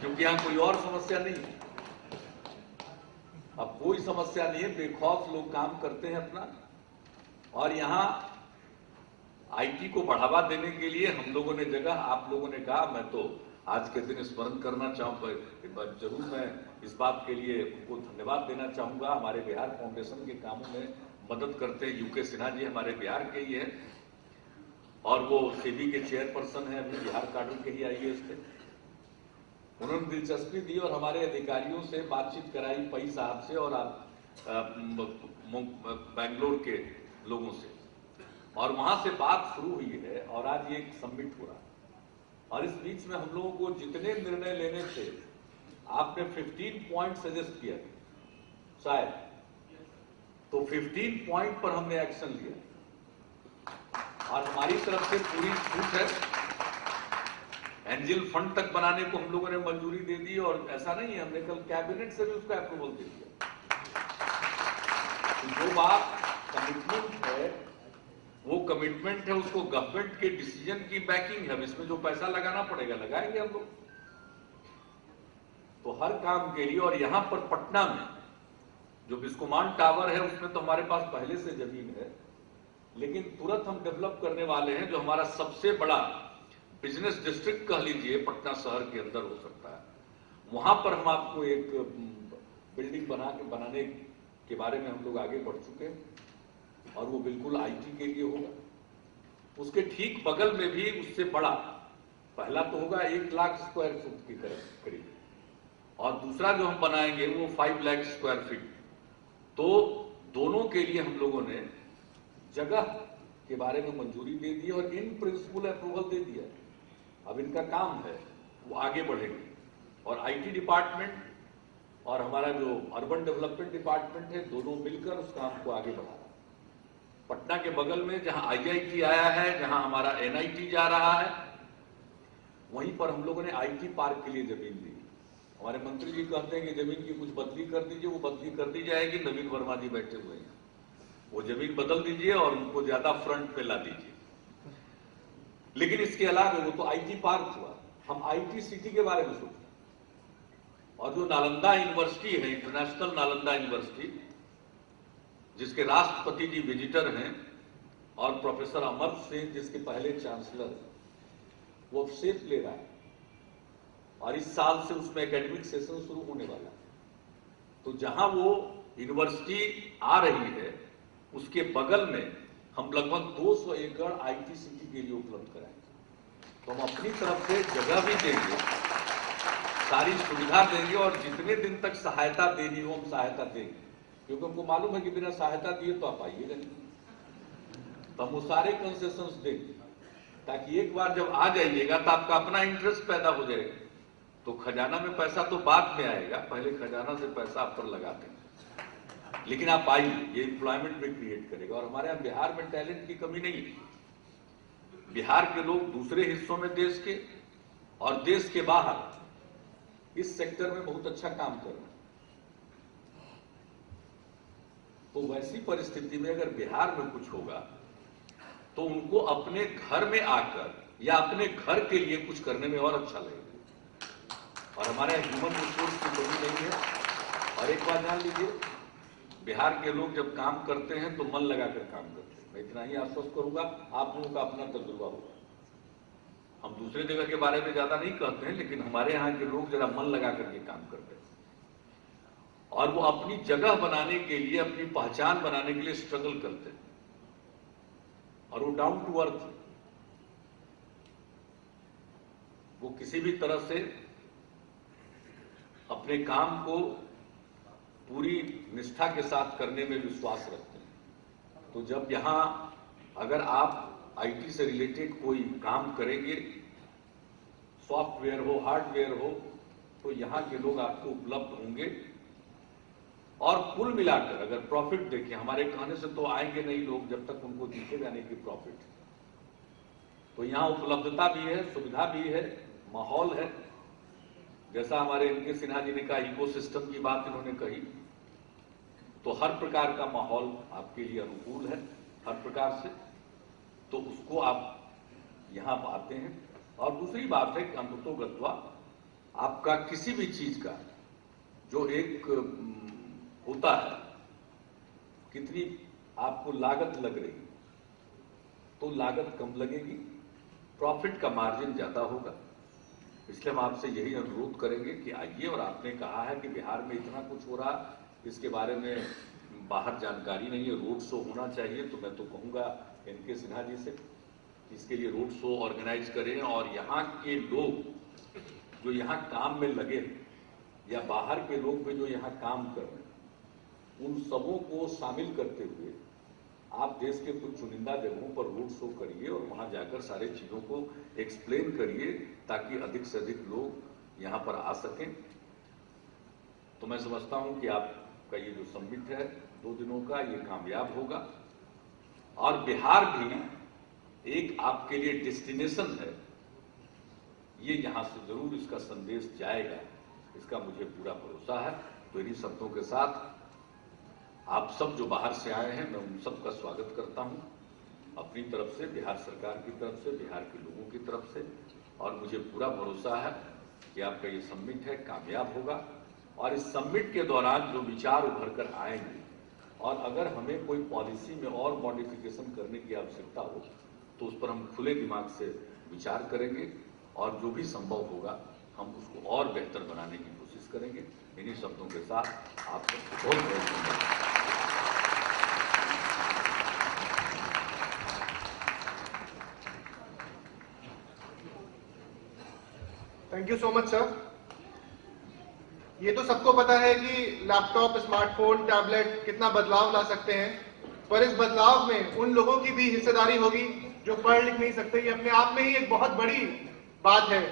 क्योंकि यहाँ कोई और समस्या नहीं है। अब कोई समस्या नहीं है, बेखौफ लोग काम करते हैं अपना। और यहाँ आईटी को बढ़ावा देने के लिए हम लोगों ने जगह, आप लोगों ने कहा, मैं तो आज के दिन स्मरण करना चाहूंगा, जरूर मैं इस बात के लिए उनको धन्यवाद देना चाहूंगा। हमारे बिहार फाउंडेशन के कामों में मदद करते हैं यूके सिन्हा जी, हमारे बिहार के ही हैं और वो सेबी के चेयरपर्सन हैं, अभी बिहार काडर के ही IAS थे। उन्होंने दिलचस्पी दी और हमारे अधिकारियों से बातचीत कराई, पई साहब से और बैंगलोर के लोगों से, और वहां से बात शुरू हुई है और आज ये एक समिट हो रहा है। और इस बीच में हम लोगों को जितने निर्णय लेने थे, आपने 15 पॉइंट सजेस्ट किया शायद, तो 15 पॉइंट पर हमने एक्शन लिया और हमारी तरफ से पूरी छूट है। एंजल फंड तक बनाने को हम लोगों ने मंजूरी दे दी और ऐसा नहीं है, हमने कल कैबिनेट से भी उसका अप्रूवल दे दिया। जो बात कमिटमेंट है वो कमिटमेंट है, उसको गवर्नमेंट के डिसीजन की बैकिंग है। इसमें जो पैसा लगाना पड़ेगा लगाएंगे हम लोग, तो हर काम के लिए। और यहां पर पटना में जो बिस्कुमान टावर है उसमें तो हमारे पास पहले से जमीन है, लेकिन तुरंत हम डेवलप करने वाले हैं, जो हमारा सबसे बड़ा बिजनेस डिस्ट्रिक्ट कह लीजिए पटना शहर के अंदर हो सकता है। वहां पर हम आपको एक बिल्डिंग बनाने के बारे में हम लोग आगे बढ़ चुके हैं और वो बिल्कुल आईटी के लिए होगा। उसके ठीक बगल में भी उससे बड़ा, पहला तो होगा 1 लाख स्क्वायर फुट की करीब, और दूसरा जो हम बनाएंगे वो 5 लाख स्क्वायर फीट। तो दोनों के लिए हम लोगों ने जगह के बारे में मंजूरी दे दी और इन प्रिंसिपल अप्रूवल दे दिया। अब इनका काम है वो आगे बढ़ेंगे, और आईटी डिपार्टमेंट और हमारा जो अर्बन डेवलपमेंट डिपार्टमेंट है, दोनों मिलकर उस काम को आगे बढ़ा रहा है। पटना के बगल में जहां IIT आया है, जहां हमारा NIT जा रहा है, वहीं पर हम लोगों ने IT पार्क के लिए जमीन दी। हमारे मंत्री जी कहते हैं कि जमीन की कुछ बदली कर दीजिए, वो बदली कर दी जाएगी। नवीन वर्मा जी बैठे हुए हैं, वो जमीन बदल दीजिए और उनको ज्यादा फ्रंट पे ला दीजिए। लेकिन इसके अलावा वो तो IT पार्क हुआ, हम IT सिटी के बारे में सोचें। और जो नालंदा यूनिवर्सिटी है, इंटरनेशनल नालंदा यूनिवर्सिटी, जिसके राष्ट्रपति जी विजिटर हैं, और प्रोफेसर अमर सिंह जिसके पहले चांसलर, वो अब सेफ ले रहा है और इस साल से उसमें एकेडमिक सेशन शुरू होने वाला है। तो जहां वो यूनिवर्सिटी आ रही है उसके बगल में हम लगभग 200 एकड़ IT सिटी के लिए उपलब्ध कराएंगे। तो हम अपनी तरफ से जगह भी देंगे, सारी सुविधा देंगे, और जितने दिन तक सहायता देनी हो हम सहायता देंगे, क्योंकि हमको मालूम है कि बिना सहायता दिए तो आप आइएगा नहीं। तो हम वो सारे कंसेशंस देंगे ताकि एक बार जब आ जाइएगा तो आपका अपना इंटरेस्ट पैदा हो जाएगा। तो खजाना में पैसा तो बाद में आएगा, पहले खजाना से पैसा आप पर लगा देंगे। लेकिन आप आइए, ये एम्प्लॉयमेंट भी क्रिएट करेगा। और हमारे यहाँ बिहार में टैलेंट की कमी नहीं है। बिहार के लोग दूसरे हिस्सों में देश के और देश के बाहर इस सेक्टर में बहुत अच्छा काम कर रहे हैं। तो वैसी परिस्थिति में अगर बिहार में कुछ होगा तो उनको अपने घर में आकर या अपने घर के लिए कुछ करने में और अच्छा लगेगा। और हमारे ह्यूमन रिसोर्स की कमी नहीं है। और एक बात जान लीजिए, बिहार के लोग जब काम करते हैं तो मन लगाकर काम करते हैं। मैं इतना ही आश्वस्त करूंगा, आप लोगों का अपना तजुर्बा होगा। हम दूसरे जगह के बारे में ज्यादा नहीं कहते हैं, लेकिन हमारे यहाँ के लोग जरा मन लगा करके काम करते हैं और वो अपनी जगह बनाने के लिए, अपनी पहचान बनाने के लिए स्ट्रगल करते हैं, और वो डाउन टू अर्थ, वो किसी भी तरह से अपने काम को पूरी निष्ठा के साथ करने में विश्वास रखते हैं। तो जब यहां अगर आप IT से रिलेटेड कोई काम करेंगे, सॉफ्टवेयर हो, हार्डवेयर हो, तो यहां के लोग आपको उपलब्ध होंगे। और कुल मिलाकर अगर प्रॉफिट देखें, हमारे कहने से तो आएंगे नहीं लोग जब तक उनको दिखेगा नहीं कि प्रॉफिट। तो यहाँ उपलब्धता भी है, सुविधा भी है, माहौल है। जैसा हमारे एनके सिन्हा जी ने कहा, इकोसिस्टम की बात इन्होंने कही, तो हर प्रकार का माहौल आपके लिए अनुकूल है, हर प्रकार से, तो उसको आप यहाँ आते हैं। और दूसरी बात है कि अंततोगत्वा आपका किसी भी चीज का जो एक होता है, कितनी आपको लागत लग रही, तो लागत कम लगेगी, प्रॉफिट का मार्जिन ज्यादा होगा। इसलिए हम आपसे यही अनुरोध करेंगे कि आइए। और आपने कहा है कि बिहार में इतना कुछ हो रहा, इसके बारे में बाहर जानकारी नहीं है, रोड शो होना चाहिए। तो मैं तो कहूँगा एनके सिन्हा जी से, इसके लिए रोड शो ऑर्गेनाइज करें और यहाँ के लोग जो यहाँ काम में लगे या बाहर के लोग भी जो यहाँ काम कर रहे हैं, उन सबों को शामिल करते हुए आप देश के कुछ चुनिंदा जगहों पर रोड शो करिए और वहाँ जाकर सारे चीज़ों को एक्सप्लेन करिए, ताकि अधिक से अधिक लोग यहाँ पर आ सकें। तो मैं समझता हूँ कि आपका ये जो समिट है 2 दिनों का, ये कामयाब होगा। और बिहार भी एक आपके लिए डेस्टिनेशन है, ये यहाँ से जरूर इसका संदेश जाएगा, इसका मुझे पूरा भरोसा है। तो इन्हीं शब्दों के साथ आप सब जो बाहर से आए हैं, मैं उन सबका स्वागत करता हूँ अपनी तरफ से, बिहार सरकार की तरफ से, बिहार के लोगों की तरफ से। और मुझे पूरा भरोसा है कि आपका ये समिट है कामयाब होगा। और इस समिट के दौरान जो विचार उभर कर आएंगे, और अगर हमें कोई पॉलिसी में और मॉडिफिकेशन करने की आवश्यकता हो, तो उस पर हम खुले दिमाग से विचार करेंगे और जो भी संभव होगा हम उसको और बेहतर बनाने की कोशिश करेंगे। इन्हीं शब्दों के साथ आप सबको बहुत बहुत धन्यवाद। Thank you so much sir. ये तो सबको पता है कि लैपटॉप, स्मार्टफोन, टैबलेट कितना बदलाव ला सकते हैं, पर इस बदलाव में उन लोगों की भी हिस्सेदारी होगी जो पढ़ लिख नहीं सकते। ये अपने आप में ही एक बहुत बड़ी बात है।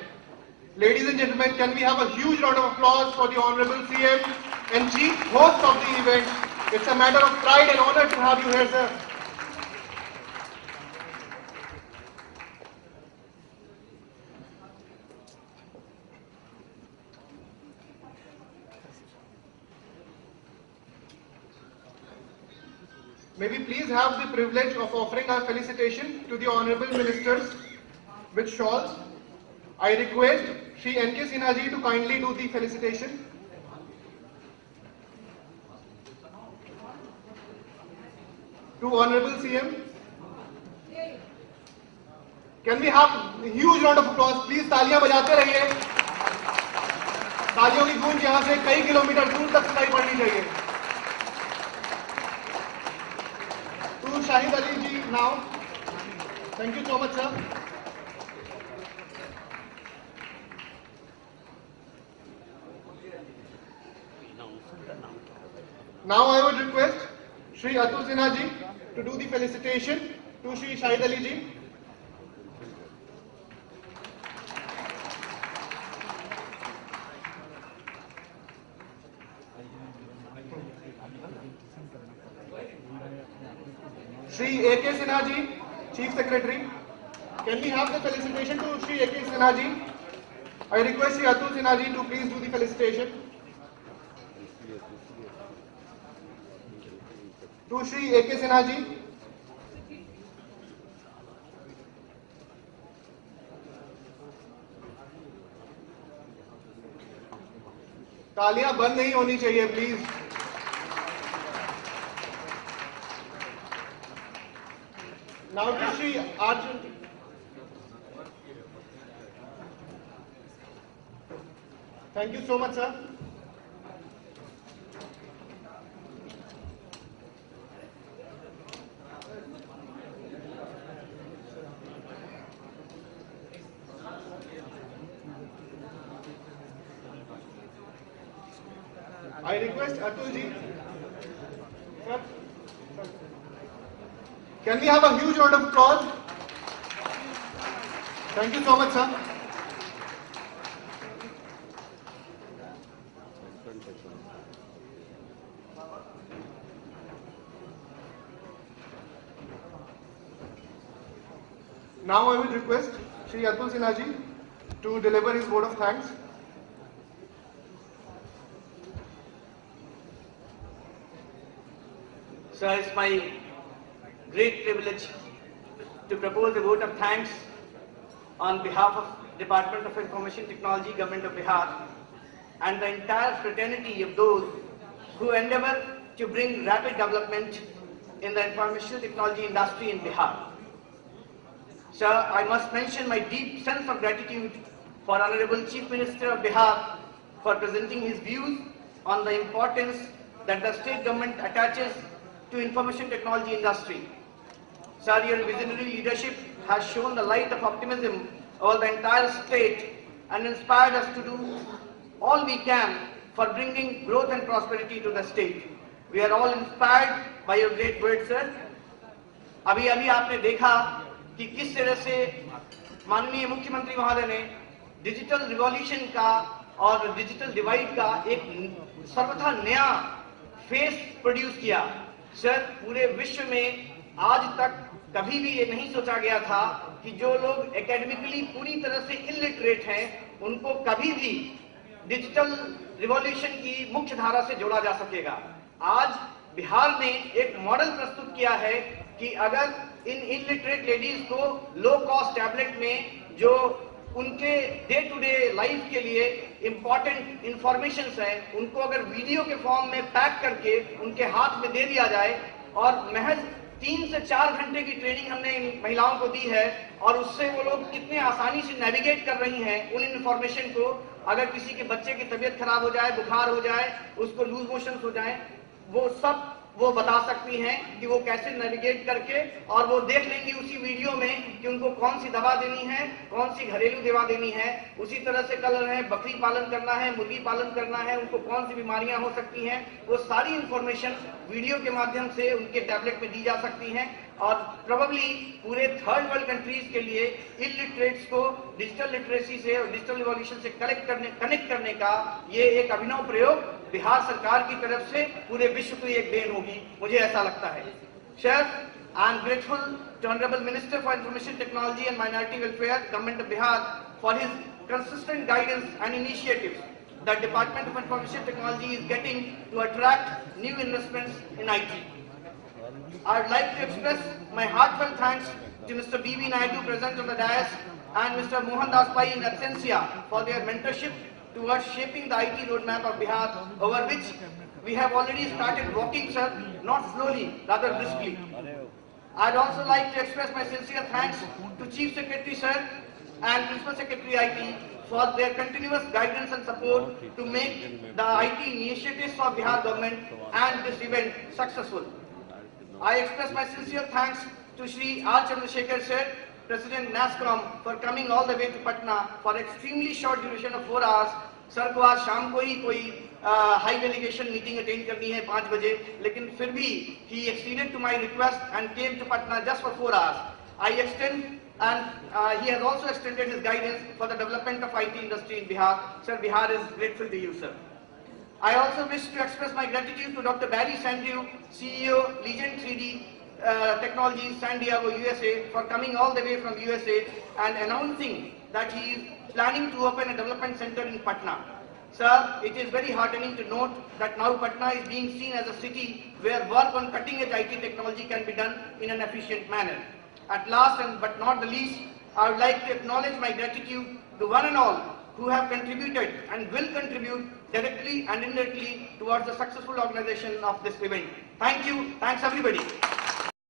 Ladies and gentlemen, can we have a huge round of applause for the Honorable CM and Chief Host of the event? It's a matter of pride and honor to have you here, sir. May we please have the privilege of offering our felicitation to the Honorable Ministers with shawls. I request Shri N.K. Sinha ji to kindly do the felicitation. To Honorable CM. Can we have a huge round of applause? Please तालियां बजाते रहिए। तालियों की गूंज यहां से कई kilometre दूर तक सुनाई पड़नी चाहिए। To Shahid Ali ji now. Thank you so much, sir. Now I would request Shri Atul Sinha ji to do the felicitation to Shri Shahid Ali ji. Shri A.K. Sinha ji, Chief Secretary. Can we have the felicitation to Shri A.K. Sinha ji? I request Shri Atul Sinha ji to please do the felicitation. To Shri A.K. Sinha ji. तालियां बंद नहीं होनी चाहिए please. Now to Shri Arjun. Thank you so much, sir. I request Atul ji. Sir. Can we have a huge round of applause? Thank you so much, sir. Now I will request Shri Atul Sinha ji to deliver his vote of thanks. Sir, it's my great privilege to propose a vote of thanks on behalf of Department of Information Technology, Government of Bihar, and the entire fraternity of those who endeavor to bring rapid development in the information technology industry in Bihar. Sir, I must mention my deep sense of gratitude for Honorable Chief Minister of Bihar for presenting his views on the importance that the state government attaches to information technology industry. Sir, your visionary leadership has shown the light of optimism over the entire state and inspired us to do all we can for bringing growth and prosperity to the state. We are all inspired by your great words, sir. अभी अभी आपने देखा कि किस तरह से माननीय मुख्यमंत्री महोदय ने डिजिटल रिवॉल्यूशन का और डिजिटल डिवाइड का एक सर्वथा नया फेस प्रोड्यूस किया। सर, पूरे विश्व में आज तक कभी भी ये नहीं सोचा गया था कि जो लोग एकेडमिकली पूरी तरह से इलिटरेट हैं, उनको कभी भी डिजिटल रिवॉल्यूशन की मुख्य धारा से जोड़ा जा सकेगा। आज बिहार ने एक मॉडल प्रस्तुत किया है कि अगर इन इलिटरेट लेडीज को लो कॉस्ट टैबलेट में जो उनके डे टू डे लाइफ के लिए इंपॉर्टेंट इंफॉर्मेशंस हैं, उनको अगर वीडियो के फॉर्म में पैक करके उनके हाथ में दे दिया जाए और महज 3 से 4 घंटे की ट्रेनिंग हमने इन महिलाओं को दी है और उससे वो लोग कितने आसानी से नेविगेट कर रही हैं उन इंफॉर्मेशन को। अगर किसी के बच्चे की तबीयत खराब हो जाए, बुखार हो जाए, उसको लूज मोशंस हो जाए, वो सब वो बता सकती हैं कि वो कैसे नेविगेट करके, और वो देख लेंगी उसी वीडियो में कि उनको कौन सी दवा देनी है, कौन सी घरेलू दवा देनी है। उसी तरह से कल है बकरी पालन करना है, मुर्गी पालन करना है, उनको कौन सी बीमारियां हो सकती हैं, वो सारी इंफॉर्मेशन वीडियो के माध्यम से उनके टैबलेट में दी जा सकती हैं। और प्रोबेबली पूरे थर्ड वर्ल्ड कंट्रीज के लिए इलिटरेट्स को डिजिटल लिटरेसी से और डिजिटल रिवॉल्यूशन से कनेक्ट करने का ये एक अभिनव प्रयोग बिहार सरकार की तरफ से पूरे विश्व को एक देन होगी, मुझे ऐसा लगता है। Sir, I am grateful to honourable minister for information technology and minority welfare, government of Bihar, for his consistent guidance and initiatives that Department of Information Technology is getting to attract new investments in IT. I would like to express my heartfelt thanks to Mr. B.V. Naidu present on the dais and Mr. Mohan Das Pai in absentia for their mentorship towards shaping the IT roadmap of Bihar, over which we have already started walking, sir, not slowly, rather briskly. I'd also like to express my sincere thanks to Chief Secretary, sir, and Principal Secretary IT for their continuous guidance and support to make the IT initiatives of Bihar government and this event successful. I express my sincere thanks to Shri R. Chandrasekhar sir, President NASSCOM, for coming all the way to Patna for extremely short duration of 4 hours. Sir को आज शाम को ही कोई high delegation meeting attend करनी है 5 बजे, लेकिन फिर भी he exceeded to my request and came to Patna just for 4 hours. I extend and he has also extended his guidance for the development of IT industry in Bihar. Sir, Bihar is grateful to you, sir. I also wish to express my gratitude to Dr. Barry Sandhu, CEO, Legend 3D Technologies, San Diego, USA, for coming all the way from USA and announcing that he is planning to open a development center in Patna. Sir, it is very heartening to note that now Patna is being seen as a city where work on cutting-edge IT technology can be done in an efficient manner. At last and but not the least, I would like to acknowledge my gratitude to one and all who have contributed and will contribute directly and indirectly towards the successful organization of this event. Thank you. Thanks everybody.